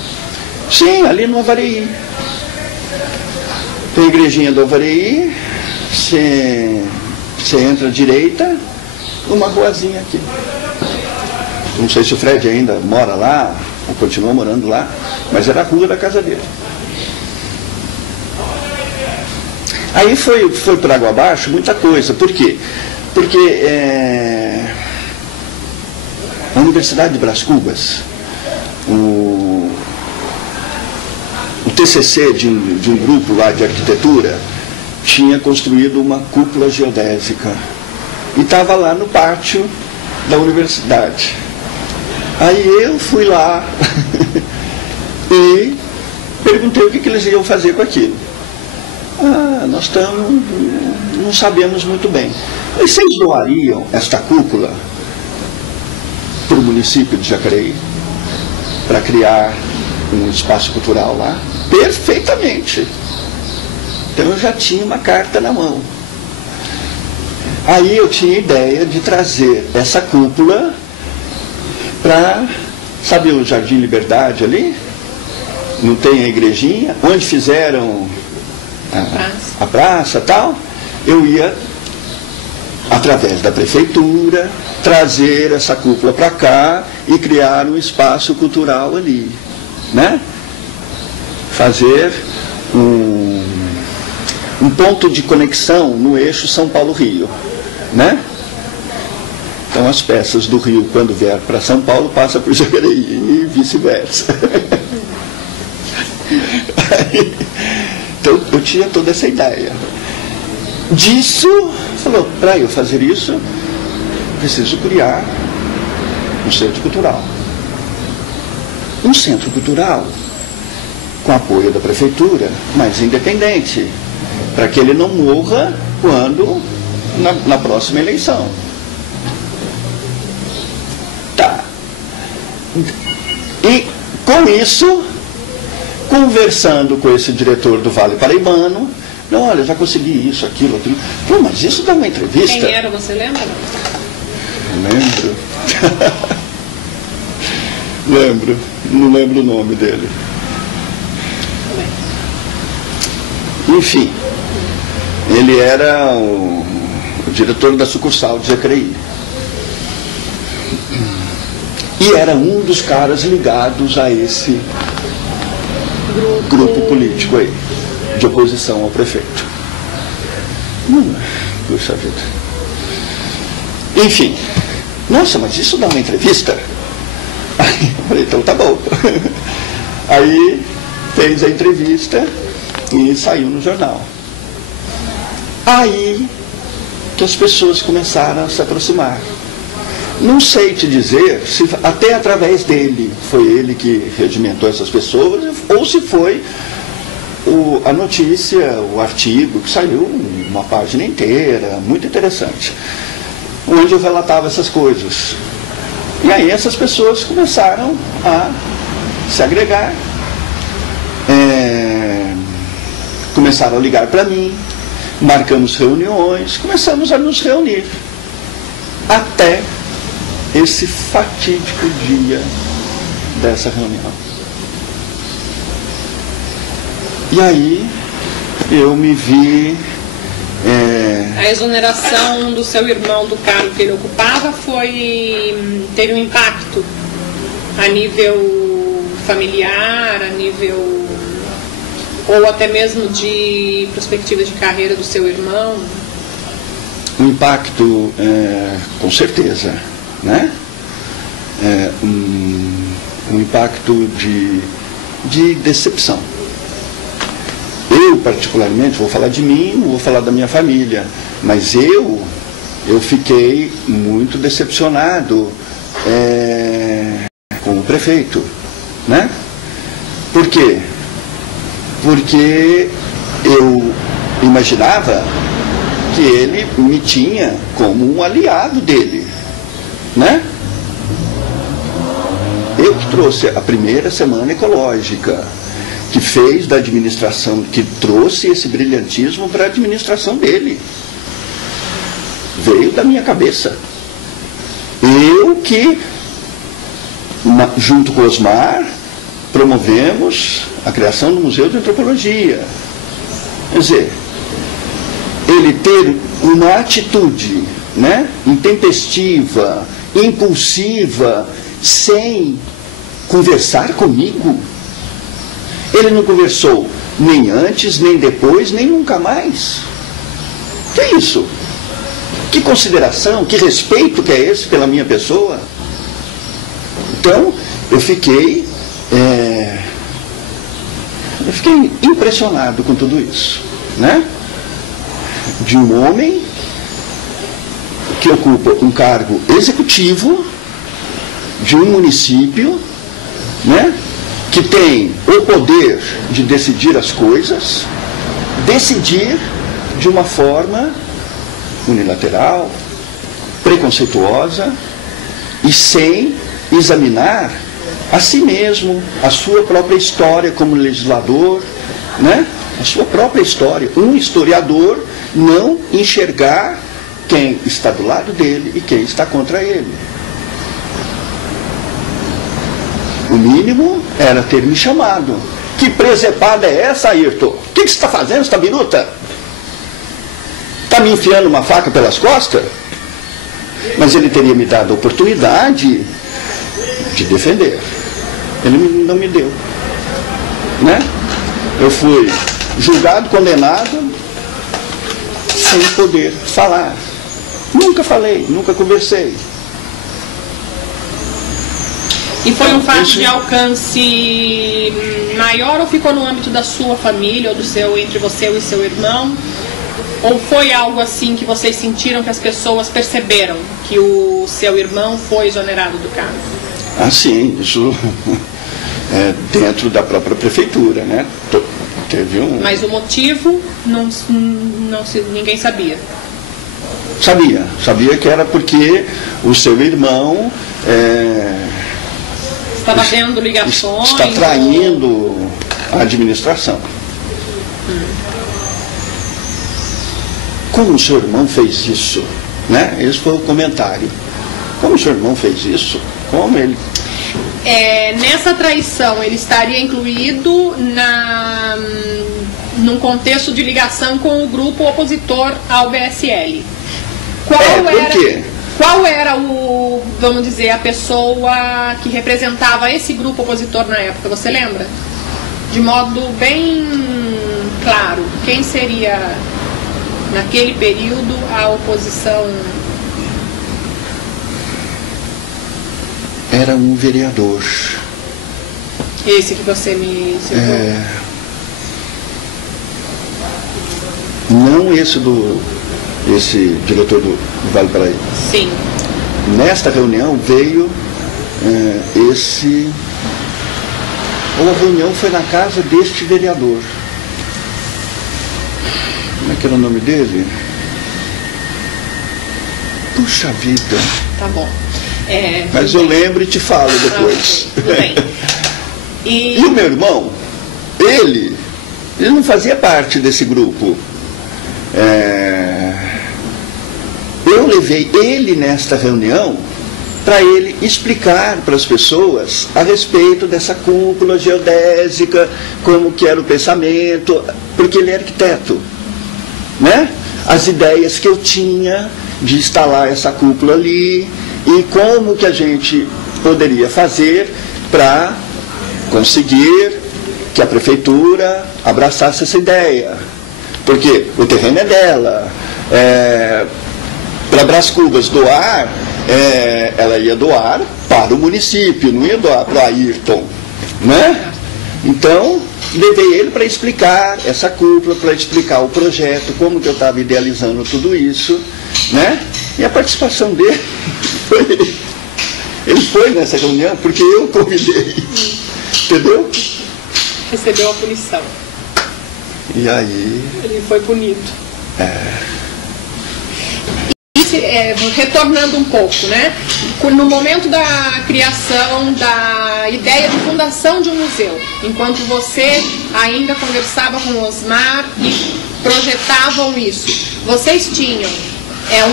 Sim, ali no Avareí. Tem a igrejinha do Avareí, você entra à direita, uma ruazinha aqui. Não sei se o Fred ainda mora lá, ou continua morando lá, mas era a rua da casa dele. Aí foi por água abaixo muita coisa. Por quê? Porque a Universidade de Brás Cubas, o TCC de um grupo lá de arquitetura, tinha construído uma cúpula geodésica e estava lá no pátio da universidade. Aí eu fui lá e perguntei o que eles iam fazer com aquilo. Nós não sabemos muito bem. E vocês doariam esta cúpula para o município de Jacareí para criar um espaço cultural lá? Perfeitamente. Então eu já tinha uma carta na mão. Aí eu tinha a ideia de trazer essa cúpula para, sabe o Jardim Liberdade ali? Não tem a igrejinha? Onde fizeram a praça e tal? Eu ia, através da prefeitura, trazer essa cúpula para cá e criar um espaço cultural ali, né? Fazer um ponto de conexão no eixo São Paulo-Rio, né? Então as peças do Rio, quando vier para São Paulo, passam por Jacareí e vice-versa. Então eu tinha toda essa ideia. Disso, falou, para eu fazer isso, preciso criar um centro cultural. Um centro cultural com apoio da prefeitura, mas independente, para que ele não morra quando na próxima eleição. Tá. E com isso, conversando com esse diretor do Vale Paraibano, não, olha, já consegui isso, aquilo. Pô, mas isso dá uma entrevista. Quem era, você lembra? Lembro. Lembro. Não lembro o nome dele. Enfim, ele era o diretor da sucursal de Jacareí. E era um dos caras ligados a esse grupo político aí, de oposição ao prefeito. Puxa vida. Enfim, nossa, mas isso dá uma entrevista? Aí eu falei, então tá bom. Aí fez a entrevista e saiu no jornal. Aí que as pessoas começaram a se aproximar. Não sei te dizer se até através dele foi ele que regimentou essas pessoas, ou se foi a notícia, o artigo que saiu, uma página inteira, muito interessante, onde eu relatava essas coisas. E aí essas pessoas começaram a se agregar, começaram a ligar para mim, marcamos reuniões, começamos a nos reunir, até esse fatídico dia dessa reunião. E aí eu me vi... A exoneração do seu irmão do cargo que ele ocupava teve um impacto a nível familiar, a nível... ou até mesmo de perspectiva de carreira do seu irmão? Um impacto, com certeza, né? Um impacto de decepção. Eu, particularmente, vou falar de mim, não vou falar da minha família, mas eu fiquei muito decepcionado com o prefeito, né? Por quê? Porque eu imaginava que ele me tinha como um aliado dele, né? Eu que trouxe a primeira semana ecológica, que fez da administração, que trouxe esse brilhantismo para a administração dele. Veio da minha cabeça. Eu que, junto com o Osmar, promovemos a criação do Museu de Antropologia. Quer dizer, ele ter uma atitude, né, intempestiva, impulsiva, sem conversar comigo. Ele não conversou nem antes, nem depois, nem nunca mais. Que é isso? Que consideração, que respeito que é esse pela minha pessoa? Então, eu fiquei impressionado com tudo isso, né? De um homem que ocupa um cargo executivo de um município, né? Que tem o poder de decidir as coisas, decidir de uma forma unilateral, preconceituosa e sem examinar a si mesmo, a sua própria história como legislador, né? A sua própria história. Um historiador não enxergar quem está do lado dele e quem está contra ele. O mínimo era ter me chamado. Que presepada é essa, Ayrton? O que você está fazendo, essa biruta? Está me enfiando uma faca pelas costas? Mas ele teria me dado a oportunidade de defender. Ele não me deu, né? Eu fui julgado, condenado, sem poder falar. Nunca falei, nunca conversei. E foi um fato de alcance maior ou ficou no âmbito da sua família, ou entre você e seu irmão? Ou foi algo assim que vocês sentiram que as pessoas perceberam que o seu irmão foi exonerado do cargo? Ah, sim, isso é dentro da própria prefeitura, né? Teve um... Mas o motivo ninguém sabia? Sabia que era porque o seu irmão... Estava tendo ligações? Está traindo a administração. Como o seu irmão fez isso? Né? Esse foi o comentário. como o seu irmão fez isso? Como ele... Nessa traição, ele estaria incluído num contexto de ligação com o grupo opositor ao BSL. Qual era vamos dizer, a pessoa que representava esse grupo opositor na época? Você lembra? De modo bem claro, quem seria, naquele período, a oposição? Era um vereador. Esse que você me citou? Não esse diretor do Vale do Paraíba. Sim. Nesta reunião veio a reunião foi na casa deste vereador. Como é que era o nome dele? Puxa vida. Tá bom. Mas eu lembro e te falo depois. Tudo bem. E o meu irmão, ele não fazia parte desse grupo. Eu levei ele nesta reunião para ele explicar para as pessoas a respeito dessa cúpula geodésica, como que era o pensamento, porque ele é arquiteto, né? As ideias que eu tinha de instalar essa cúpula ali e como que a gente poderia fazer para conseguir que a prefeitura abraçasse essa ideia, porque o terreno é dela. Para Brás Cubas doar, ela ia doar para o município, não ia doar para o Ayrton, né? Então, levei ele para explicar essa cúpula, para explicar o projeto, como que eu estava idealizando tudo isso, né? E a participação dele ele foi nessa reunião porque eu convidei, entendeu? Recebeu a punição. E aí... Ele foi punido. Retornando um pouco, né? No momento da criação da ideia de fundação de um museu, enquanto você ainda conversava com o Osmar e projetavam isso, vocês tinham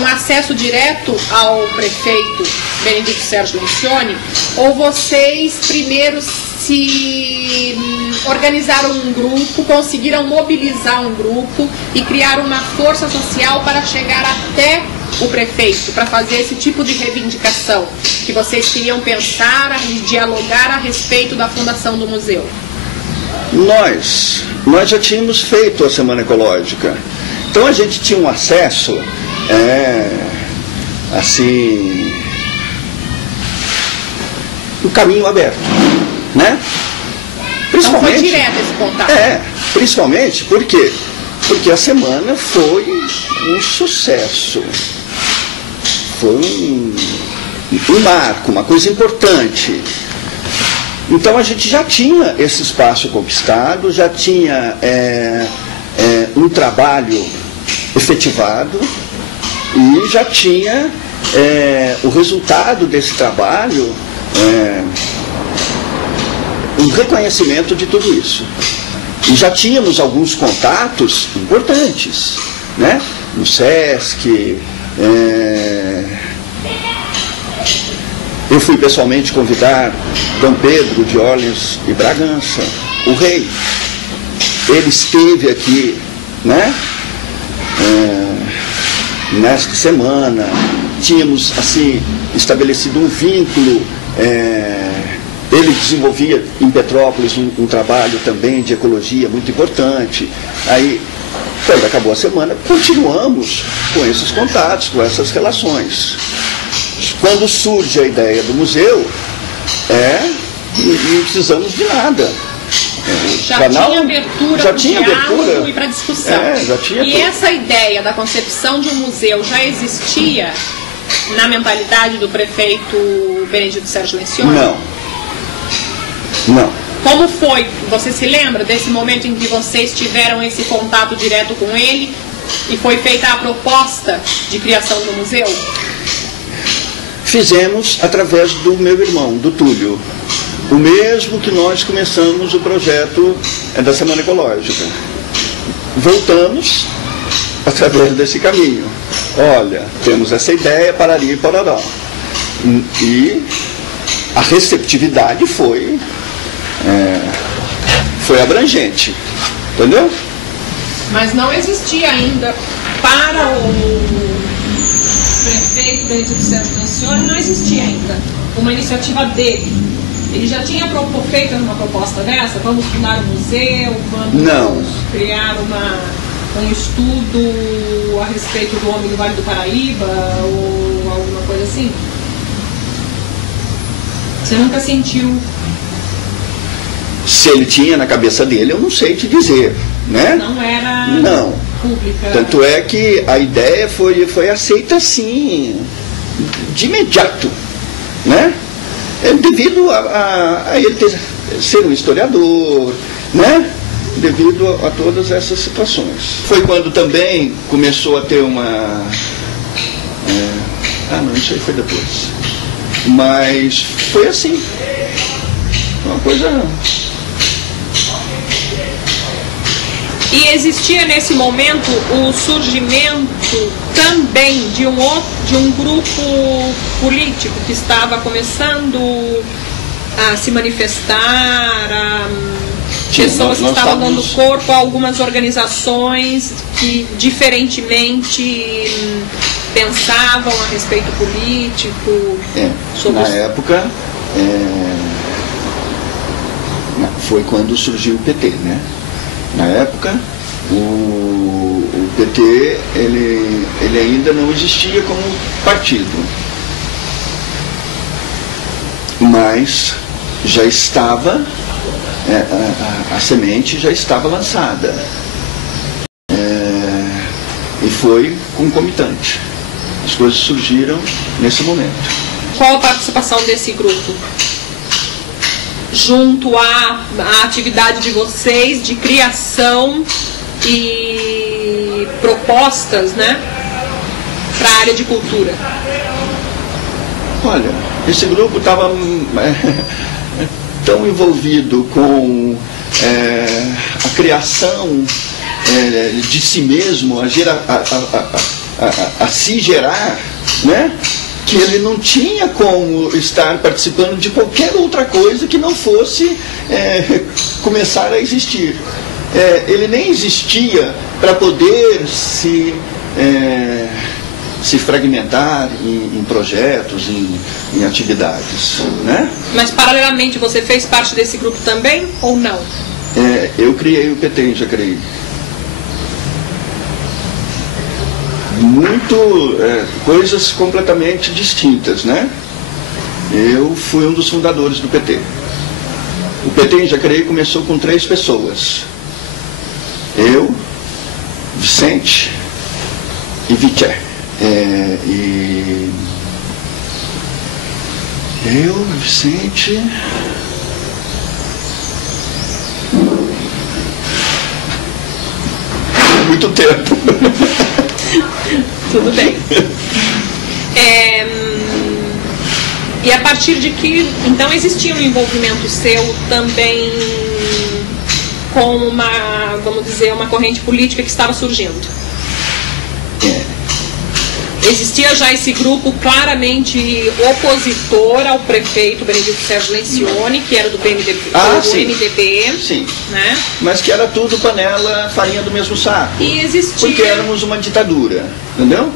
um acesso direto ao prefeito Benedito Sérgio Lencioni, ou vocês primeiro se organizaram um grupo, conseguiram mobilizar um grupo e criar uma força social para chegar até o prefeito, para fazer esse tipo de reivindicação que vocês queriam pensar e dialogar a respeito da fundação do museu? Nós já tínhamos feito a Semana Ecológica, então a gente tinha um acesso assim, o caminho aberto, né? Então foi direto esse contato. Principalmente porque a semana foi um sucesso, foi um marco, uma coisa importante. Então a gente já tinha esse espaço conquistado, já tinha um trabalho efetivado e já tinha o resultado desse trabalho, um reconhecimento de tudo isso. E já tínhamos alguns contatos importantes, né? No SESC, eu fui pessoalmente convidar Dom Pedro de Orleans e Bragança, o rei. Ele esteve aqui, né? Nesta semana, tínhamos assim estabelecido um vínculo. Ele desenvolvia em Petrópolis um trabalho também de ecologia muito importante. Aí, quando acabou a semana, continuamos com esses contatos, com essas relações. Quando surge a ideia do museu, não precisamos de nada. Já tinha abertura e para discussão. E essa ideia da concepção de um museu já existia na mentalidade do prefeito Benedito Sérgio Lencioni? Não. Como foi? Você se lembra desse momento em que vocês tiveram esse contato direto com ele e foi feita a proposta de criação do museu? Fizemos através do meu irmão, do Túlio. O mesmo que nós começamos o projeto da Semana Ecológica. Voltamos através desse caminho. Olha, temos essa ideia, parari e pororó. E a receptividade foi abrangente, entendeu? Mas não existia ainda para o prefeito Benedito Sérgio Lencioni, não existia ainda uma iniciativa dele. Ele já tinha feito uma proposta dessa? Vamos fundar um museu, vamos criar um estudo a respeito do homem do Vale do Paraíba, ou alguma coisa assim? Você nunca sentiu? Se ele tinha na cabeça dele, eu não sei te dizer, né? Não era pública. Tanto é que a ideia foi aceita assim, de imediato, né? Devido a ele ser um historiador, né? Devido a todas essas situações. Foi quando também começou a ter uma... não, isso aí foi depois. Mas foi assim, uma coisa... E existia nesse momento o surgimento também de um grupo político que estava começando a se manifestar, pessoas que estavam dando corpo a algumas organizações que diferentemente pensavam a respeito político. Na época foi quando surgiu o PT, né? Na época, o PT ele ainda não existia como partido, mas já estava, a semente já estava lançada, e foi concomitante. As coisas surgiram nesse momento. Qual a participação desse grupo? Junto à atividade de vocês de criação e propostas, né, para a área de cultura? Olha, esse grupo estava tão envolvido com a criação de si mesmo, a se gerar, né? Que ele não tinha como estar participando de qualquer outra coisa que não fosse começar a existir. Ele nem existia para poder se fragmentar em projetos, em atividades, né? Mas paralelamente você fez parte desse grupo também ou não? Eu criei o PT em Jacareí. Coisas completamente distintas, né? Eu fui um dos fundadores do PT. O PT em Jacareí começou com 3 pessoas. Eu, Vicente e Viché. Eu, Vicente... Muito tempo. Tudo bem. E a partir de que, então, existia um envolvimento seu também com vamos dizer, uma corrente política que estava surgindo? Existia já esse grupo claramente opositor ao prefeito Benedito Sérgio Lencioni, que era do MDB, sim. Né? Mas que era tudo panela, farinha do mesmo saco. E existia... Porque éramos uma ditadura, entendeu?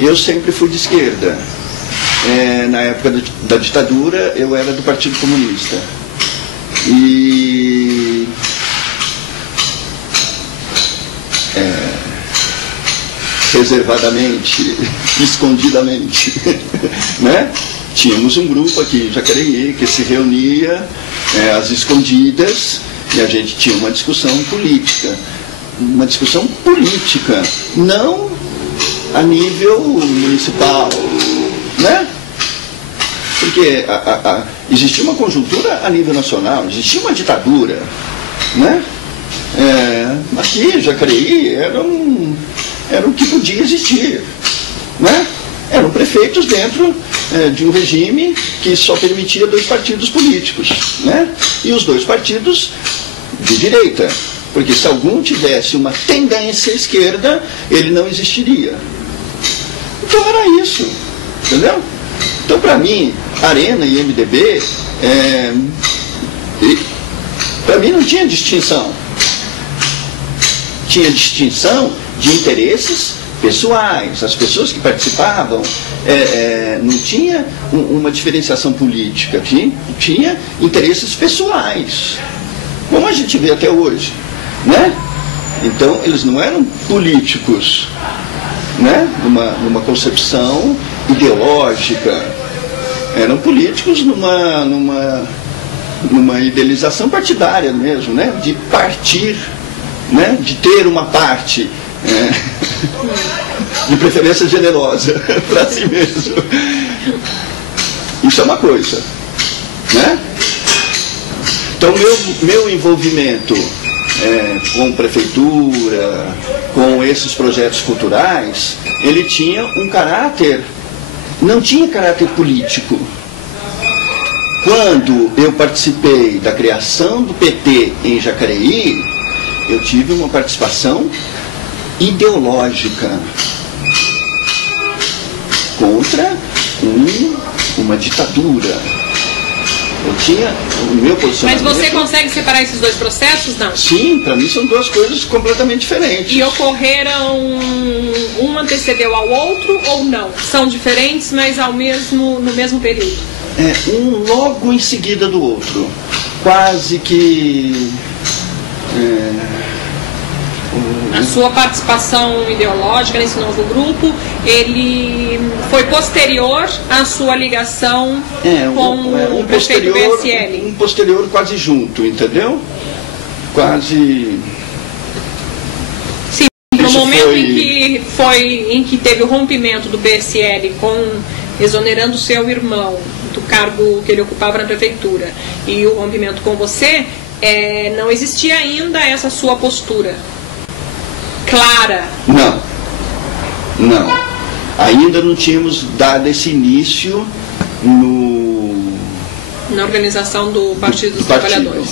Eu sempre fui de esquerda. Na época da ditadura, eu era do Partido Comunista. E... reservadamente, escondidamente, né? Tínhamos um grupo aqui em Jacareí que se reunia às escondidas e a gente tinha uma discussão política, não a nível municipal, né? Porque existia uma conjuntura a nível nacional, existia uma ditadura, né? Aqui, Jacareí, era o que podia existir, né? Eram prefeitos dentro de um regime que só permitia 2 partidos políticos, né? E os 2 partidos de direita, porque se algum tivesse uma tendência à esquerda, ele não existiria. Então era isso, entendeu? Então, para mim, Arena e MDB, para mim não tinha distinção. Tinha distinção de interesses pessoais. As pessoas que participavam não tinha uma diferenciação política, tinha interesses pessoais, como a gente vê até hoje, né? Então, eles não eram políticos, né? numa concepção ideológica, eram políticos numa idealização partidária mesmo, né? De partir, né? De ter uma parte, de preferência generosa para si mesmo. Isso é uma coisa, né? Então, meu envolvimento com prefeitura, com esses projetos culturais, ele tinha um caráter, não tinha caráter político. Quando eu participei da criação do PT em Jacareí, eu tive uma participação ideológica contra uma ditadura. Eu tinha o meu posicionamento. Mas você consegue separar esses dois processos, não? Sim, para mim são duas coisas completamente diferentes. E ocorreram, um antecedeu ao outro ou não? São diferentes, mas no mesmo período? Um logo em seguida do outro. Quase que... A sua participação ideológica nesse novo grupo, ele foi posterior à sua ligação com o prefeito do PSL? Um posterior quase junto, entendeu? Quase... Sim, no momento em que teve o rompimento do PSL exonerando seu irmão do cargo que ele ocupava na prefeitura e o rompimento com você, não existia ainda essa sua postura clara? Não. Ainda não tínhamos dado esse início na organização do Partido dos Trabalhadores.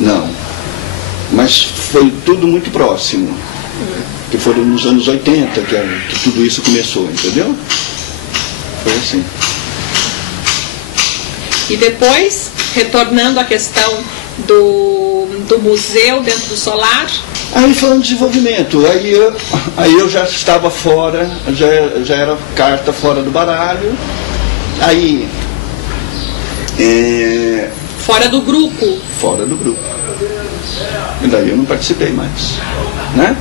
Não. Mas foi tudo muito próximo. Que foram nos anos 80 que tudo isso começou, entendeu? Foi assim. E depois, retornando à questão do museu dentro do Solar... Aí foi um desenvolvimento, aí eu já estava fora, já era carta fora do baralho, aí... Fora do grupo? Fora do grupo. E daí eu não participei mais, né?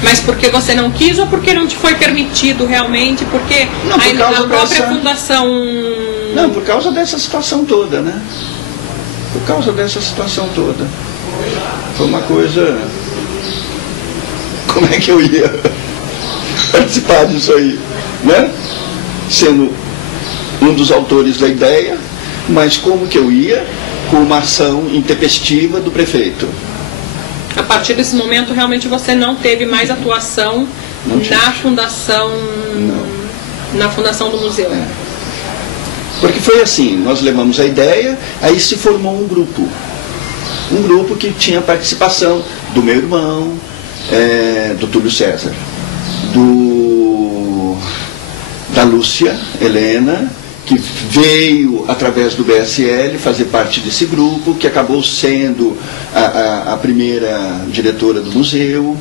Mas porque você não quis ou porque não te foi permitido realmente? Porque não, por causa a própria fundação... Não, por causa dessa situação toda, né? Por causa dessa situação toda. Foi uma coisa... Como é que eu ia participar disso aí, né? Sendo um dos autores da ideia, mas como que eu ia com uma ação intempestiva do prefeito? A partir desse momento, realmente você não teve mais atuação na fundação, na fundação do museu? Porque foi assim, nós levamos a ideia, aí se formou um grupo que tinha participação do meu irmão, do Túlio César, da Lúcia Helena, que veio através do BSL fazer parte desse grupo, que acabou sendo a primeira diretora do museu,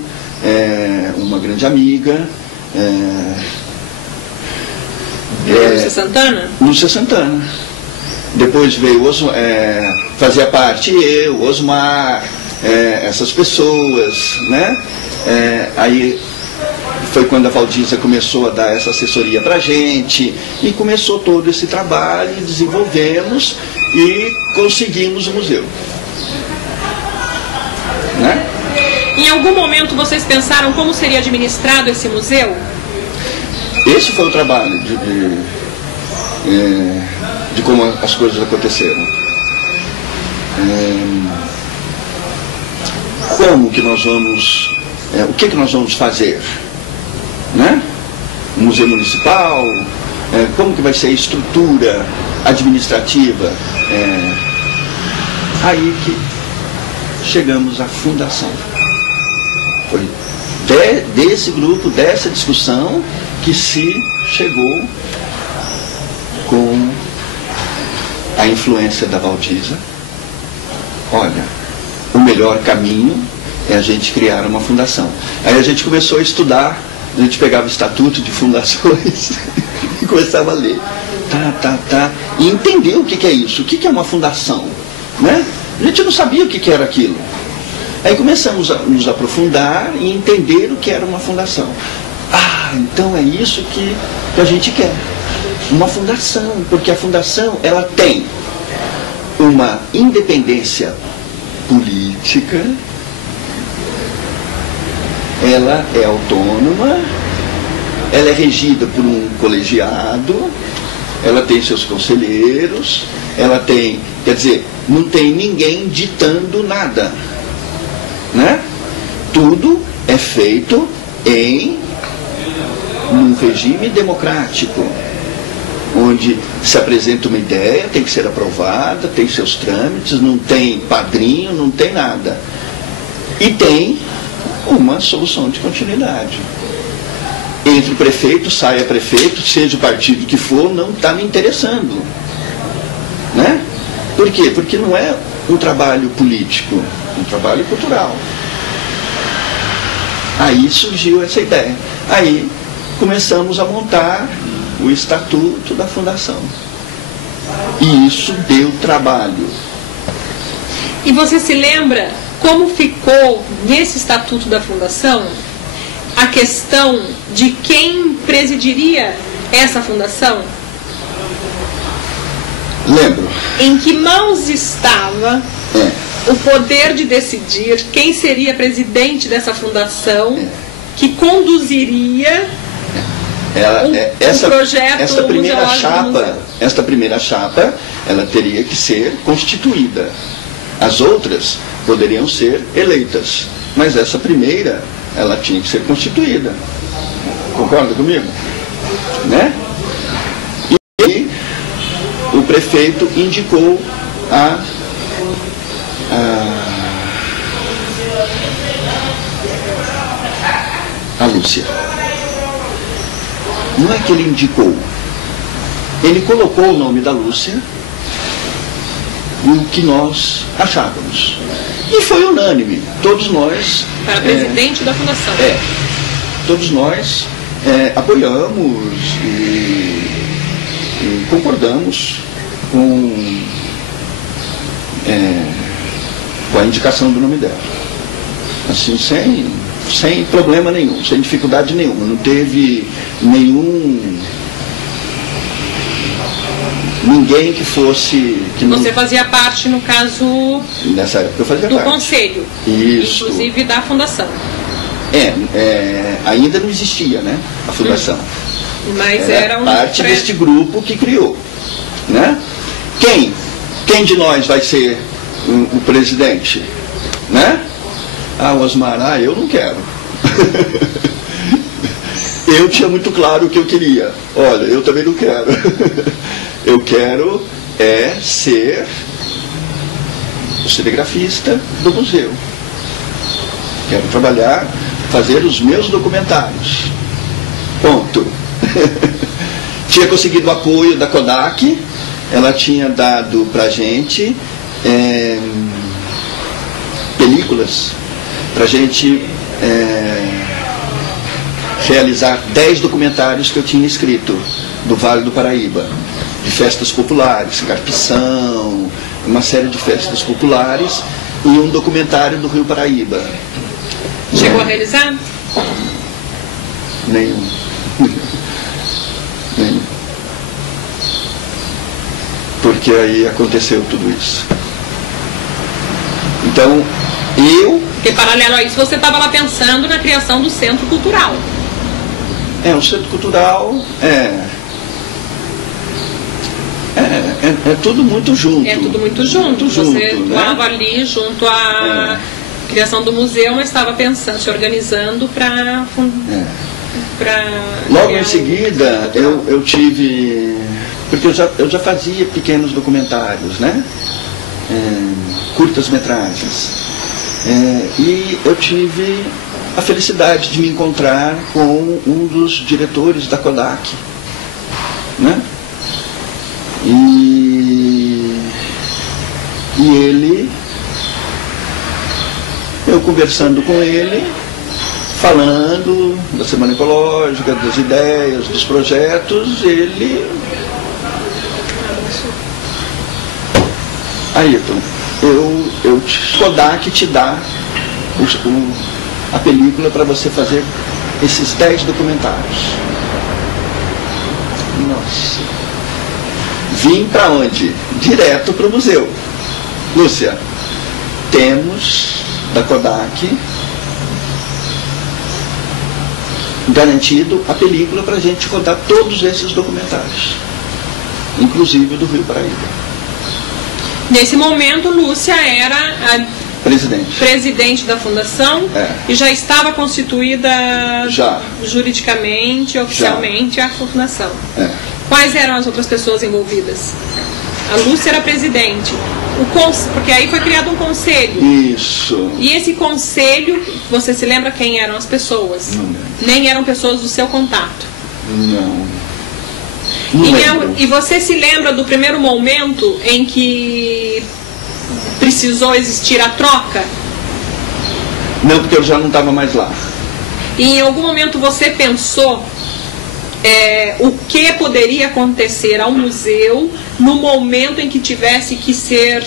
uma grande amiga. Lúcia Santana? Lúcia Santana. Depois veio fazia parte eu, Osmar, essas pessoas, né? Aí foi quando a Valdísia começou a dar essa assessoria para a gente, e começou todo esse trabalho, desenvolvemos e conseguimos o museu. Né? Em algum momento vocês pensaram como seria administrado esse museu? Esse foi o trabalho de como as coisas aconteceram. Como que nós vamos... o que nós vamos fazer? Né? O museu municipal, como que vai ser a estrutura administrativa? Aí que chegamos à fundação. Foi desse grupo, dessa discussão, que se chegou com a influência da Valdiza. Olha, o melhor caminho é a gente criar uma fundação. Aí a gente começou a estudar, a gente pegava o estatuto de fundações e começava a ler. E entender o que é isso, o que é uma fundação, né? A gente não sabia o que era aquilo. Aí começamos a nos aprofundar e entender o que era uma fundação. Então é isso que a gente quer. Uma fundação, porque a fundação, ela tem uma independência política, ela é autônoma, ela é regida por um colegiado, ela tem seus conselheiros, ela tem, quer dizer, não tem ninguém ditando nada, né? Tudo é feito num regime democrático, onde se apresenta uma ideia, tem que ser aprovada, tem seus trâmites, não tem padrinho, não tem nada. E tem uma solução de continuidade. Entre o prefeito, saia prefeito, seja o partido que for, não está me interessando. Né? Por quê? Porque não é um trabalho político, é um trabalho cultural. Aí surgiu essa ideia. Aí começamos a montar o estatuto da fundação. E isso deu trabalho. E você se lembra como ficou nesse estatuto da fundação a questão de quem presidiria essa fundação? Lembro. Em que mãos estava o poder de decidir quem seria presidente dessa fundação, que conduziria essa projeto esta primeira chapa, ela teria que ser constituída. As outras poderiam ser eleitas, mas essa primeira, ela tinha que ser constituída. Concorda comigo? Né? E o prefeito indicou a Lúcia. Não é que ele indicou, ele colocou o nome da Lúcia o que nós achávamos. E foi unânime, todos nós... Para presidente da fundação. Todos nós apoiamos e concordamos com a indicação do nome dela. Assim, sem problema nenhum, sem dificuldade nenhuma. Não teve ninguém que fosse... Você fazia parte, no caso... Nessa época eu fazia do parte. conselho. Isso. Inclusive da fundação. Ainda não existia, né, a fundação. Mas era parte deste grupo que criou, né? Quem de nós vai ser o presidente, né? O Osmar, eu não quero. Eu tinha muito claro o que eu queria. Olha, eu também não quero. Eu quero ser o cinegrafista do museu. Quero trabalhar, fazer os meus documentários. Ponto. Tinha conseguido o apoio da Kodak. Ela tinha dado pra gente películas pra gente realizar 10 documentários que eu tinha escrito do Vale do Paraíba, de festas populares, Carpição, uma série de festas populares e um documentário do Rio Paraíba. Chegou a realizar? Nenhum. Nenhum. Porque aí aconteceu tudo isso. Então, Porque paralelo a isso, você estava lá pensando na criação do Centro Cultural. O Centro Cultural é tudo muito junto. É tudo muito junto. Você estava né? ali junto à criação do museu, mas estava pensando, se organizando para... Logo em seguida, eu tive... Porque eu já fazia pequenos documentários, né? Curtas-metragens. E eu tive a felicidade de me encontrar com um dos diretores da Kodak, né? E ele, eu conversando com ele, falando da Semana Ecológica, das ideias, dos projetos, ele... Ayrton, Kodak te dá a película para você fazer esses 10 documentários. Nossa. Vim para onde? Direto para o museu. Lúcia, temos da Kodak garantido a película para a gente rodar todos esses documentários, inclusive do Rio Paraíba. Nesse momento, Lúcia era a presidente da fundação e já estava constituída juridicamente, oficialmente, a fundação. Quais eram as outras pessoas envolvidas? A Lúcia era presidente, porque aí foi criado um conselho. Isso. E esse conselho, você se lembra quem eram as pessoas? Não. Nem eram pessoas do seu contato? Não. E você se lembra do primeiro momento em que precisou existir a troca? Não, porque eu já não estava mais lá. E em algum momento você pensou o que poderia acontecer ao museu no momento em que tivesse que ser,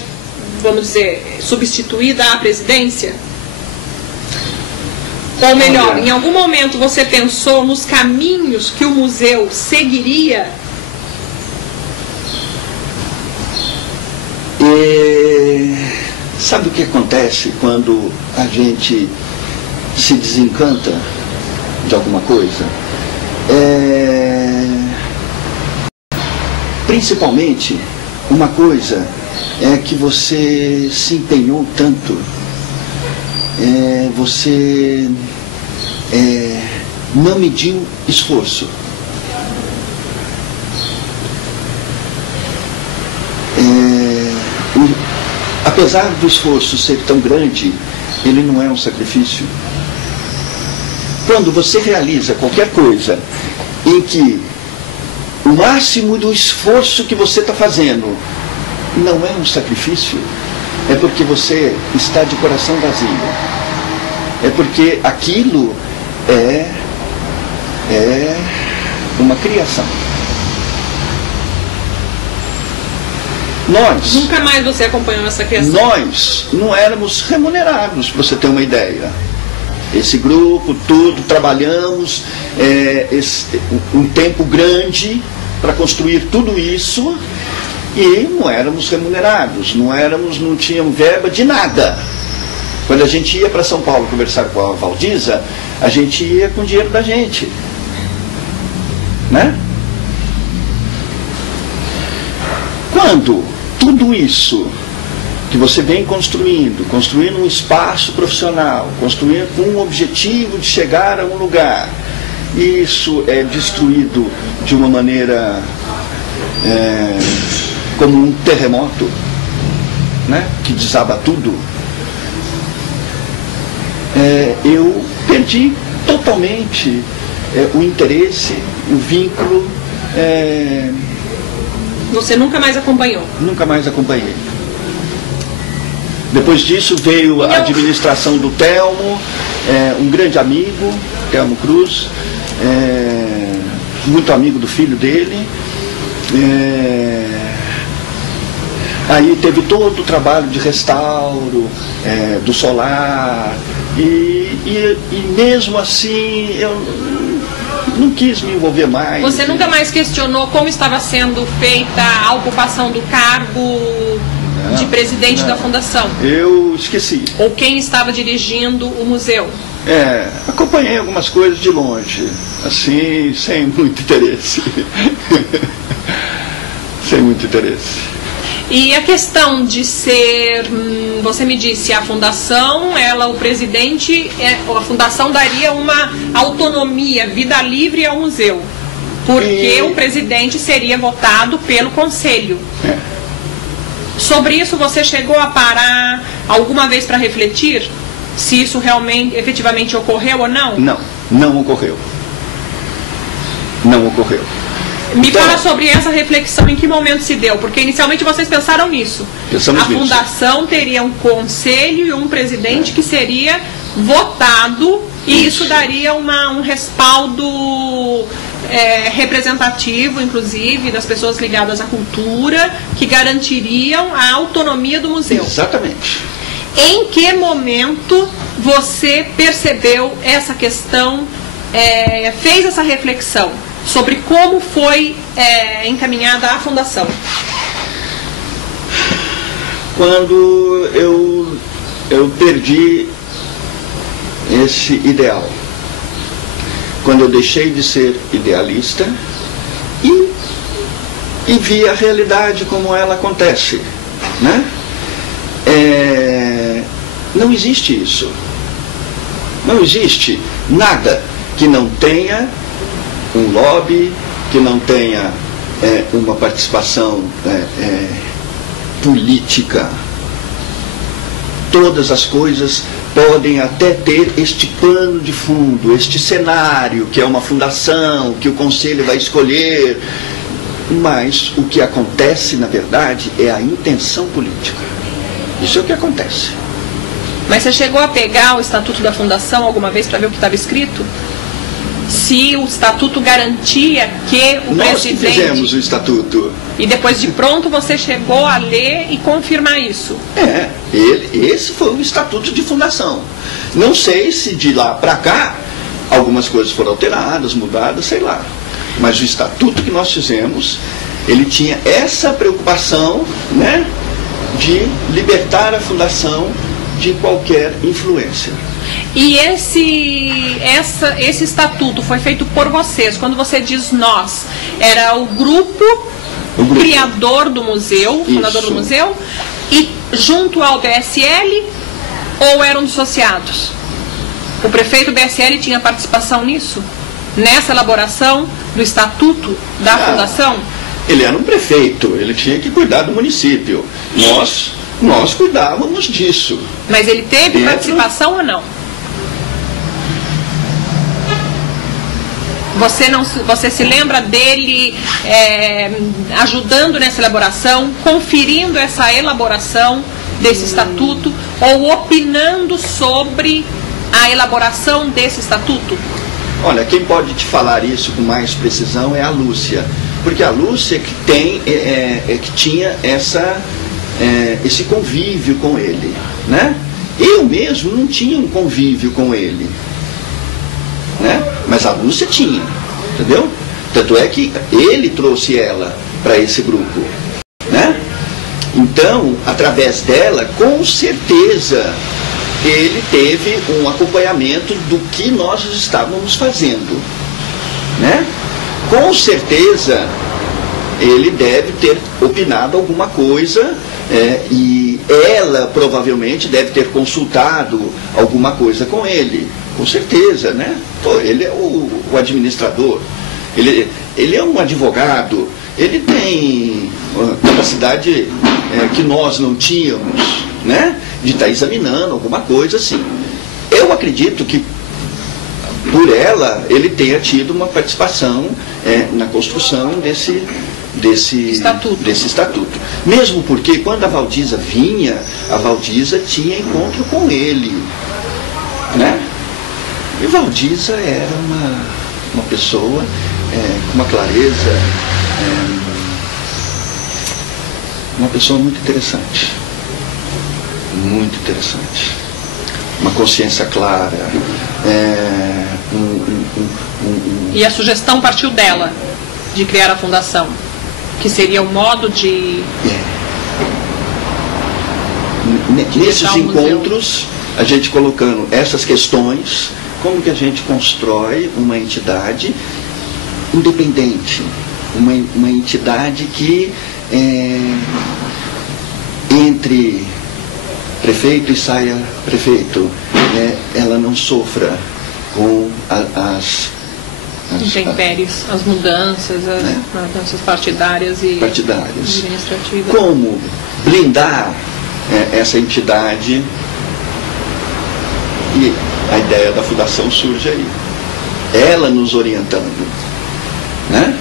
vamos dizer, substituída a presidência? Ou melhor, em algum momento você pensou nos caminhos que o museu seguiria? Sabe o que acontece quando a gente se desencanta de alguma coisa? Principalmente, uma coisa é que você se empenhou tanto, você não mediu esforço. Apesar do esforço ser tão grande, ele não é um sacrifício. Quando você realiza qualquer coisa em que o máximo do esforço que você está fazendo não é um sacrifício, é porque você está de coração vazio. É porque aquilo é uma criação. Nós... Nunca mais você acompanhou essa criação? Nós não éramos remunerados, para você ter uma ideia. Esse grupo, tudo, trabalhamos um tempo grande para construir tudo isso e não éramos remunerados, não tínhamos verba de nada. Quando a gente ia para São Paulo conversar com a Valdiza, a gente ia com o dinheiro da gente. Né? Quando tudo isso que você vem construindo um espaço profissional, construindo com um objetivo de chegar a um lugar, isso é destruído de uma maneira como um terremoto, né, que desaba tudo, eu perdi totalmente o interesse, o vínculo. Você nunca mais acompanhou? Nunca mais acompanhei. Depois disso veio a administração do Telmo, um grande amigo, Telmo Cruz, muito amigo do filho dele. Aí teve todo o trabalho de restauro do solar, e mesmo assim eu não quis me envolver mais. Você nunca mais questionou como estava sendo feita a ocupação do cargo de presidente da fundação? Eu esqueci. Ou quem estava dirigindo o museu? Acompanhei algumas coisas de longe, assim, sem muito interesse. Sem muito interesse. E a questão de ser, você me disse, a fundação, o presidente, a fundação daria uma autonomia, vida livre ao museu, porque o presidente seria votado pelo conselho. Sobre isso você chegou a parar alguma vez para refletir se isso realmente, efetivamente ocorreu ou não? Não, não ocorreu. Não ocorreu. Me fala sobre essa reflexão, em que momento se deu? Porque inicialmente vocês pensaram nisso. Pensamos a fundação teria um conselho e um presidente que seria votado, e isso daria um respaldo representativo, inclusive, das pessoas ligadas à cultura, que garantiriam a autonomia do museu. Exatamente. Em que momento você percebeu essa questão, fez essa reflexão sobre como foi encaminhada a fundação? Quando eu perdi esse ideal, quando eu deixei de ser idealista e vi a realidade como ela acontece, né? Não existe isso. Não existe nada que não tenha um lobby, que não tenha uma participação política. Todas as coisas podem até ter este pano de fundo, este cenário, que é uma fundação, que o conselho vai escolher, mas o que acontece, na verdade, é a intenção política. Isso é o que acontece. Mas você chegou a pegar o estatuto da fundação alguma vez para ver o que estava escrito? Se o estatuto garantia que o Nós presidente... que fizemos o estatuto. E depois de pronto você chegou a ler e confirmar isso? Esse foi o estatuto de fundação. Não sei se de lá para cá algumas coisas foram alteradas, mudadas, sei lá. Mas o estatuto que nós fizemos, ele tinha essa preocupação, né, de libertar a fundação de qualquer influência. E esse estatuto foi feito por vocês. Quando você diz nós, era o grupo criador do museu, fundador do museu, e junto ao BSL, ou eram dissociados? O prefeito BSL tinha participação nisso? Nessa elaboração do estatuto da fundação? Ele era um prefeito, ele tinha que cuidar do município. Nós cuidávamos disso. Mas ele teve participação ou não? Você se lembra dele ajudando nessa elaboração, conferindo essa elaboração desse estatuto, ou opinando sobre a elaboração desse estatuto? Olha, quem pode te falar isso com mais precisão é a Lúcia. Porque a Lúcia que tinha esse convívio com ele, né? Eu mesmo não tinha um convívio com ele, né? Mas a Lúcia tinha, entendeu? Tanto é que ele trouxe ela para esse grupo, né? Então, através dela, com certeza, ele teve um acompanhamento do que nós estávamos fazendo, né? Com certeza, ele deve ter opinado alguma coisa, e ela provavelmente deve ter consultado alguma coisa com ele, com certeza, né? Pô, ele é o administrador, ele é um advogado, ele tem uma capacidade que nós não tínhamos, né? De estar examinando alguma coisa assim. Eu acredito que por ela ele tenha tido uma participação na construção desse estatuto. Mesmo porque quando a Valdisa vinha, a Valdisa tinha encontro com ele, né? E Valdisa era uma pessoa com uma clareza, uma pessoa muito interessante, uma consciência clara, E a sugestão partiu dela, de criar a fundação, que seria o modo de... Nesses encontros, a gente colocando essas questões, como que a gente constrói uma entidade independente, uma entidade que entre prefeito e saia prefeito, ela não sofra com as intempéries, as mudanças, mudanças partidárias e administrativas. Como blindar essa entidade? E a ideia da fundação surge aí. Ela nos orientando, né?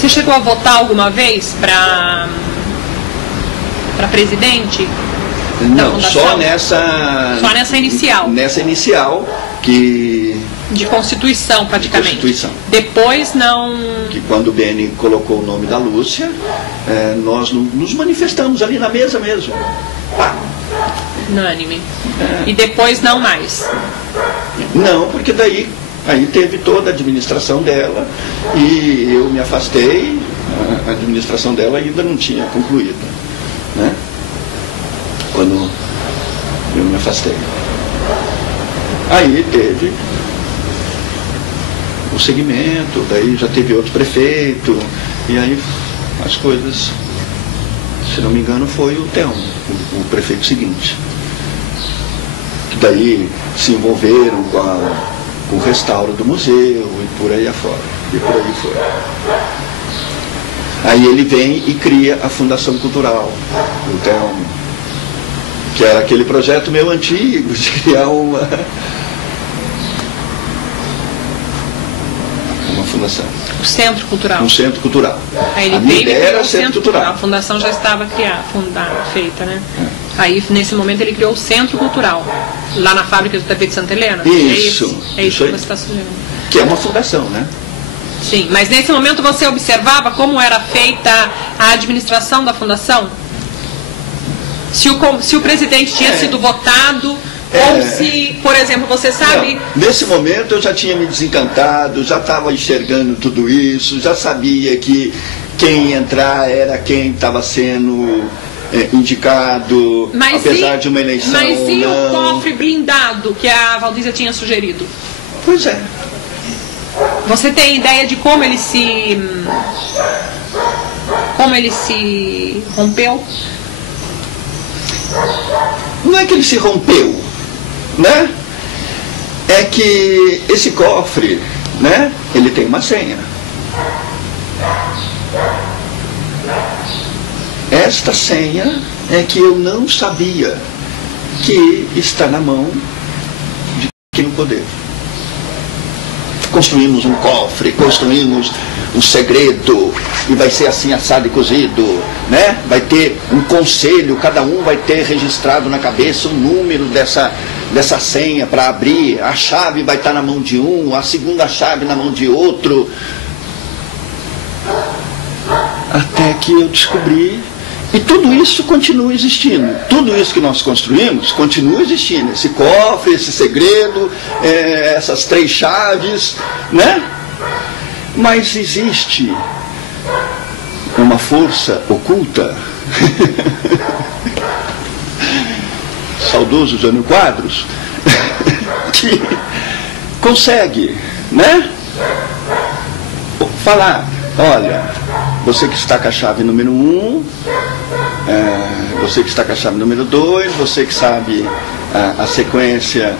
Você chegou a votar alguma vez para presidente? Não, só nessa inicial. Nessa inicial, que... De Constituição, praticamente. De Constituição. Depois não... Que quando o Beni colocou o nome da Lúcia, nós nos manifestamos ali na mesa mesmo. Unânime. E depois não mais? Não, porque daí aí teve toda a administração dela e eu me afastei, a administração dela ainda não tinha concluído, né? Quando eu me afastei. Aí teve o segmento, daí já teve outro prefeito, e aí as coisas, se não me engano, foi o Telmo, o prefeito seguinte. Que daí se envolveram com o restauro do museu e por aí afora. E por aí foi. Aí ele vem e cria a Fundação Cultural, o Telmo, que era aquele projeto meu antigo de criar uma fundação. O Centro Cultural. Um centro cultural. Aí ele veio e criou o Centro Cultural. A fundação já estava feita, né? Aí, nesse momento, ele criou o Centro Cultural, lá na fábrica do tapete de Santa Helena. Isso. É isso que você está sugerindo. Que é uma fundação, né? Sim, mas nesse momento você observava como era feita a administração da fundação? Se o presidente tinha sido votado... Ou se, por exemplo, você sabe... Não, nesse momento eu já tinha me desencantado, já estava enxergando tudo isso, já sabia que quem ia entrar era quem estava sendo indicado, apesar de uma eleição. Mas e o cofre blindado que a Valdísia tinha sugerido? Pois é. Você tem ideia de como ele se rompeu? Não é que ele se rompeu, né? É que esse cofre, né, ele tem uma senha. Esta senha é que eu não sabia que está na mão de quem o poder. Construímos um cofre, construímos um segredo, e vai ser assim assado e cozido, né? Vai ter um conselho, cada um vai ter registrado na cabeça o número dessa senha para abrir, a chave vai estar na mão de um, a segunda chave na mão de outro. Até que eu descobri, e tudo isso continua existindo, tudo isso que nós construímos continua existindo, esse cofre, esse segredo, essas 3 chaves, né? Mas existe uma força oculta, saudoso Jânio Quadros, que consegue, né, falar, olha, você que está com a chave número 1, você que está com a chave número 2, você que sabe a sequência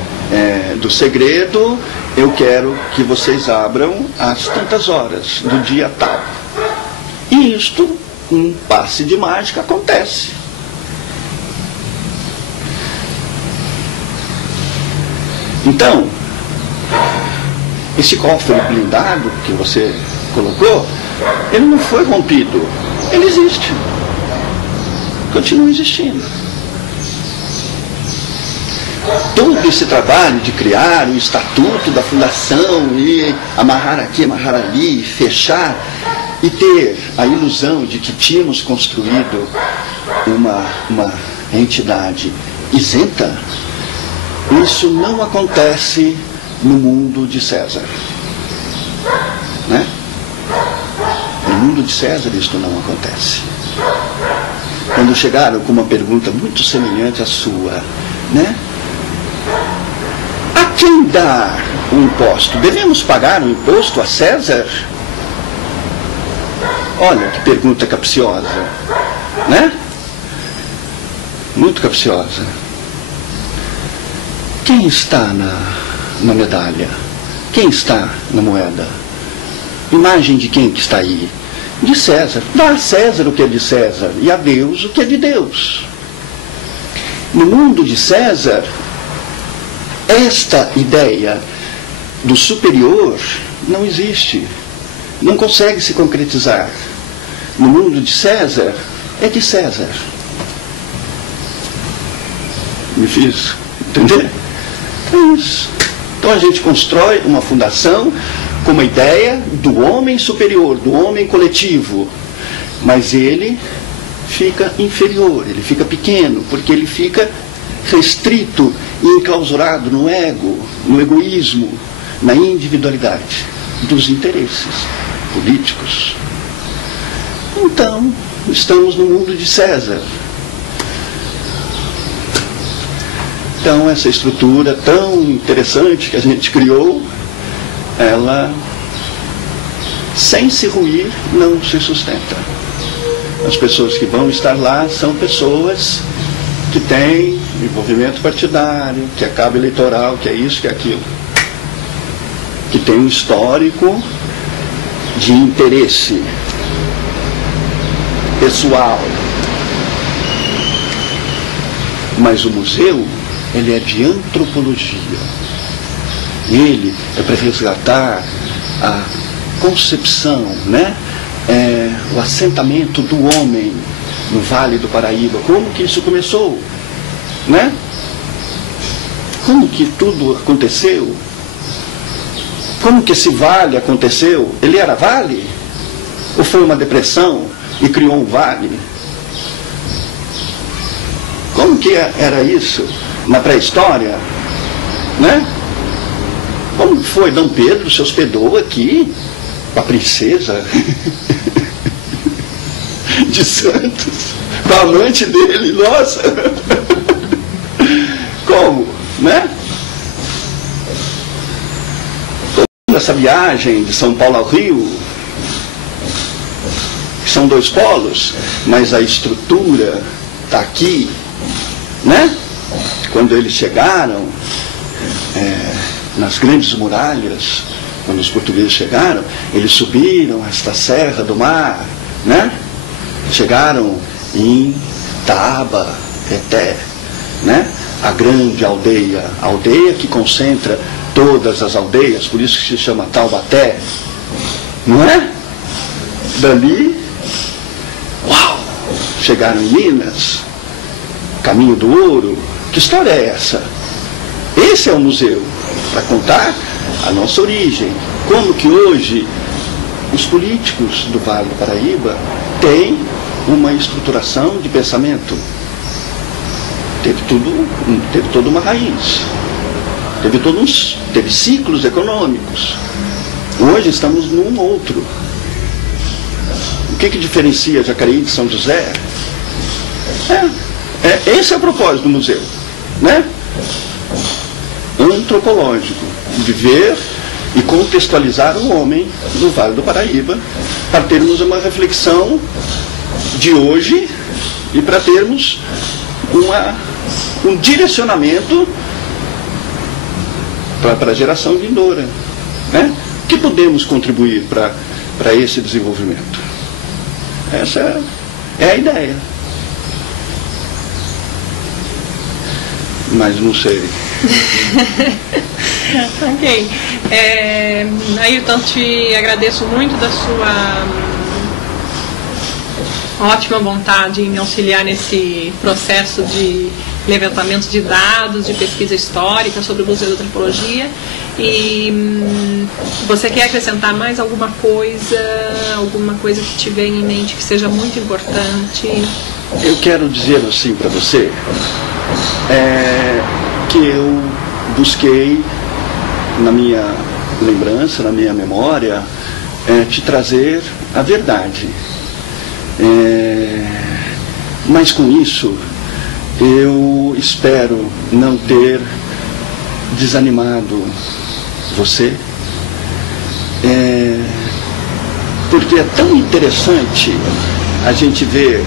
do segredo, eu quero que vocês abram às tantas horas do dia tal. E isto, um passe de mágica, acontece. Então, esse cofre blindado que você colocou, ele não foi rompido, ele existe, continua existindo. Todo esse trabalho de criar o estatuto da fundação e amarrar aqui, amarrar ali, fechar e ter a ilusão de que tínhamos construído uma entidade isenta, isso não acontece no mundo de César, né? No mundo de César isto não acontece. Quando chegaram com uma pergunta muito semelhante à sua, né? A quem dar o imposto? Devemos pagar o imposto a César? Olha que pergunta capciosa, né? Muito capciosa. Quem está na medalha? Quem está na moeda? Imagem de quem que está aí? De César. Dá a César o que é de César e a Deus o que é de Deus. No mundo de César, esta ideia do superior não existe. não consegue se concretizar. No mundo de César, é de César. Me fiz entender? É isso. Então a gente constrói uma fundação com uma ideia do homem superior, do homem coletivo, mas ele fica inferior, ele fica pequeno, porque ele fica restrito e enclausurado no ego, no egoísmo, na individualidade dos interesses políticos. Então, estamos no mundo de César. Então, essa estrutura tão interessante que a gente criou, ela, sem se ruir, não se sustenta. As pessoas que vão estar lá são pessoas que têm envolvimento partidário, que é cabo eleitoral, que é isso, que é aquilo. Que tem um histórico de interesse pessoal. Mas o museu, ele é de antropologia. Ele é para resgatar a concepção, né? O assentamento do homem no Vale do Paraíba. Como que isso começou? Né? Como que tudo aconteceu? Como que esse vale aconteceu? Ele era vale? Ou foi uma depressão e criou um vale? Como que era isso na pré-história? Né? Como foi? Dom Pedro se hospedou aqui, com a princesa de Santos, com a amante dele, nossa! Como? Né? Essa viagem de São Paulo ao Rio, que são dois polos, mas a estrutura está aqui, né? Quando eles chegaram nas grandes muralhas, quando os portugueses chegaram, eles subiram esta Serra do Mar, né? Chegaram em Taaba, Eté, né? A grande aldeia, a aldeia que concentra todas as aldeias, por isso que se chama Taubaté, não é? Dali, uau, chegaram em Minas, Caminho do Ouro. Que história é essa? Esse é o museu, para contar a nossa origem. Como que hoje os políticos do Vale do Paraíba têm uma estruturação de pensamento. Teve toda uma raiz. Teve ciclos econômicos. Hoje estamos num outro. O que diferencia Jacareí de São José? Esse é o propósito do museu, né? Antropológico, de ver e contextualizar o homem do Vale do Paraíba, para termos uma reflexão de hoje e para termos um direcionamento para a geração vindoura, né? Que podemos contribuir para esse desenvolvimento? Essa é a ideia. Mas não sei. Ok. Ailton, te agradeço muito da sua ótima vontade em me auxiliar nesse processo de levantamento de dados, de pesquisa histórica sobre o Museu da Antropologia. E você quer acrescentar mais alguma coisa que te venha em mente que seja muito importante? Eu quero dizer assim para você, que eu busquei na minha lembrança, na minha memória, te trazer a verdade. Mas com isso, eu espero não ter desanimado você, porque é tão interessante a gente ver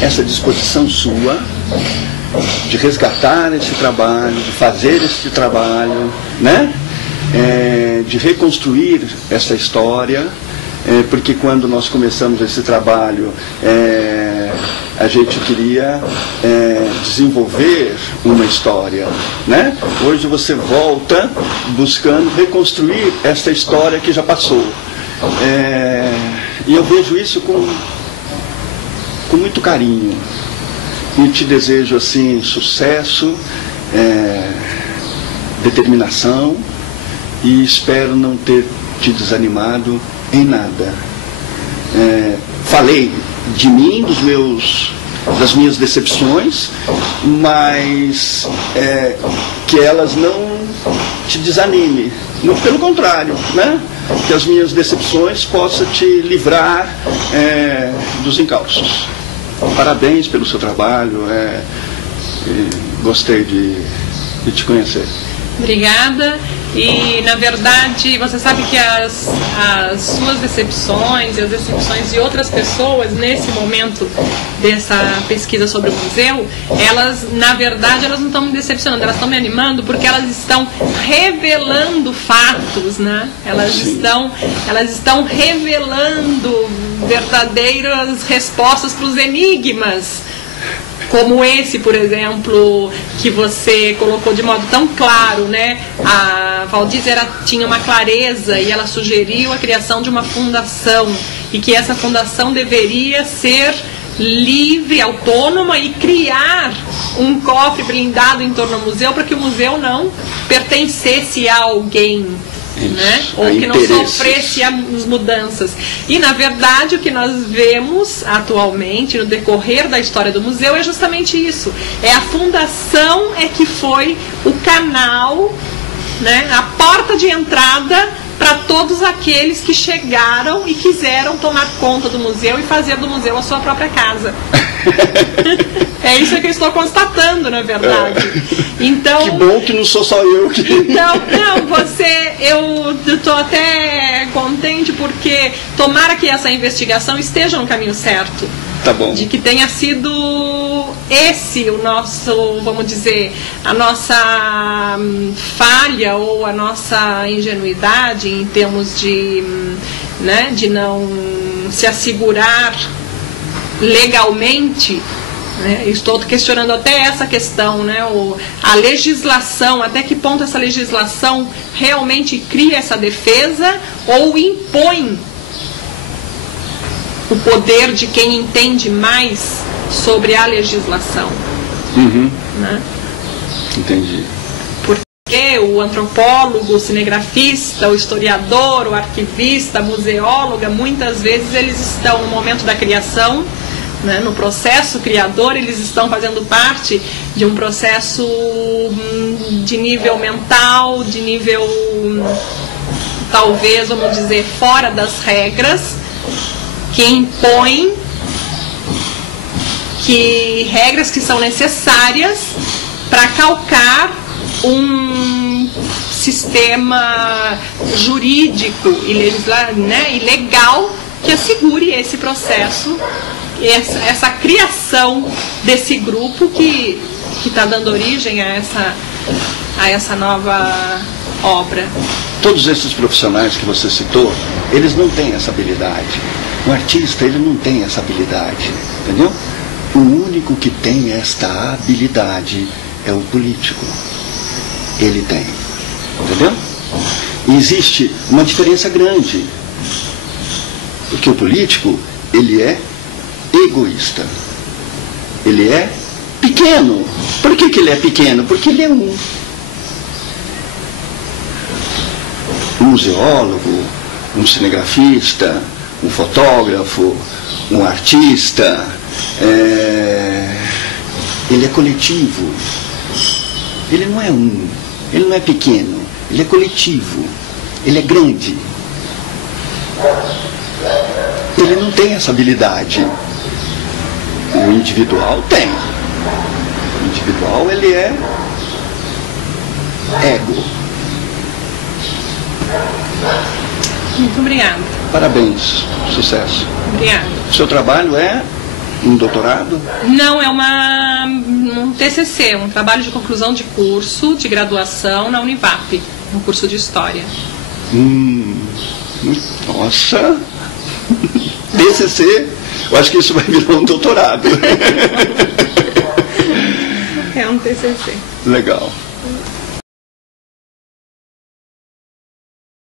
essa disposição sua de resgatar esse trabalho, de fazer esse trabalho, né? De reconstruir essa história, porque quando nós começamos esse trabalho, a gente queria desenvolver uma história, né? Hoje você volta buscando reconstruir esta história que já passou. E eu vejo isso com muito carinho. E te desejo assim sucesso, determinação, e espero não ter te desanimado em nada. Falei de mim, das minhas decepções, mas que elas não te desanime. Pelo contrário, né? Que as minhas decepções possam te livrar dos encalços. Parabéns pelo seu trabalho, gostei de te conhecer. Obrigada. E, na verdade, você sabe que as suas decepções e as decepções de outras pessoas nesse momento dessa pesquisa sobre o museu, elas, na verdade, elas não estão me decepcionando, elas estão me animando porque elas estão revelando fatos, né? Elas estão revelando verdadeiras respostas para os enigmas. Como esse, por exemplo, que você colocou de modo tão claro, né? A Valdice tinha uma clareza e ela sugeriu a criação de uma fundação e que essa fundação deveria ser livre, autônoma e criar um cofre blindado em torno do museu para que o museu não pertencesse a alguém. Né? Ou que não sofresse as mudanças. E, na verdade, o que nós vemos atualmente, no decorrer da história do museu, é justamente isso. A fundação que foi o canal, né, a porta de entrada para todos aqueles que chegaram e quiseram tomar conta do museu e fazer do museu a sua própria casa. É isso que eu estou constatando, na verdade. Então, que bom que não sou só eu que... Então, eu estou até contente porque tomara que essa investigação esteja no caminho certo. Tá bom. De que tenha sido esse o nosso, vamos dizer, a nossa falha ou a nossa ingenuidade em termos de, né, de não se assegurar legalmente, né? Estou questionando até essa questão, né? A legislação, até que ponto essa legislação realmente cria essa defesa ou impõe o poder de quem entende mais sobre a legislação. Né? Entendi. Porque o antropólogo, o cinegrafista, o historiador, o arquivista, a museóloga, muitas vezes eles estão no momento da criação, né, no processo criador, eles estão fazendo parte de um processo de nível mental, de nível, talvez, vamos dizer, fora das regras, que impõe regras que são necessárias para calcar um sistema jurídico e legal que assegure esse processo, essa criação desse grupo que está dando origem a essa nova obra. Todos esses profissionais que você citou, eles não têm essa habilidade. O artista, ele não tem essa habilidade, entendeu? O único que tem esta habilidade é o político. Ele tem, entendeu? E existe uma diferença grande, porque o político, ele é egoísta, ele é pequeno. Por que ele é pequeno? Porque ele é um museólogo, um cinegrafista, um fotógrafo, um artista, ele é coletivo. Ele não é um, ele não é pequeno, ele é coletivo, ele é grande. Ele não tem essa habilidade. O individual tem. O individual, ele é ego. Muito obrigada. Parabéns, sucesso. Obrigada. O seu trabalho é um doutorado? Não, é um TCC, um trabalho de conclusão de curso de graduação na Univap, um curso de História. Nossa, TCC, eu acho que isso vai virar um doutorado. É um TCC. Legal.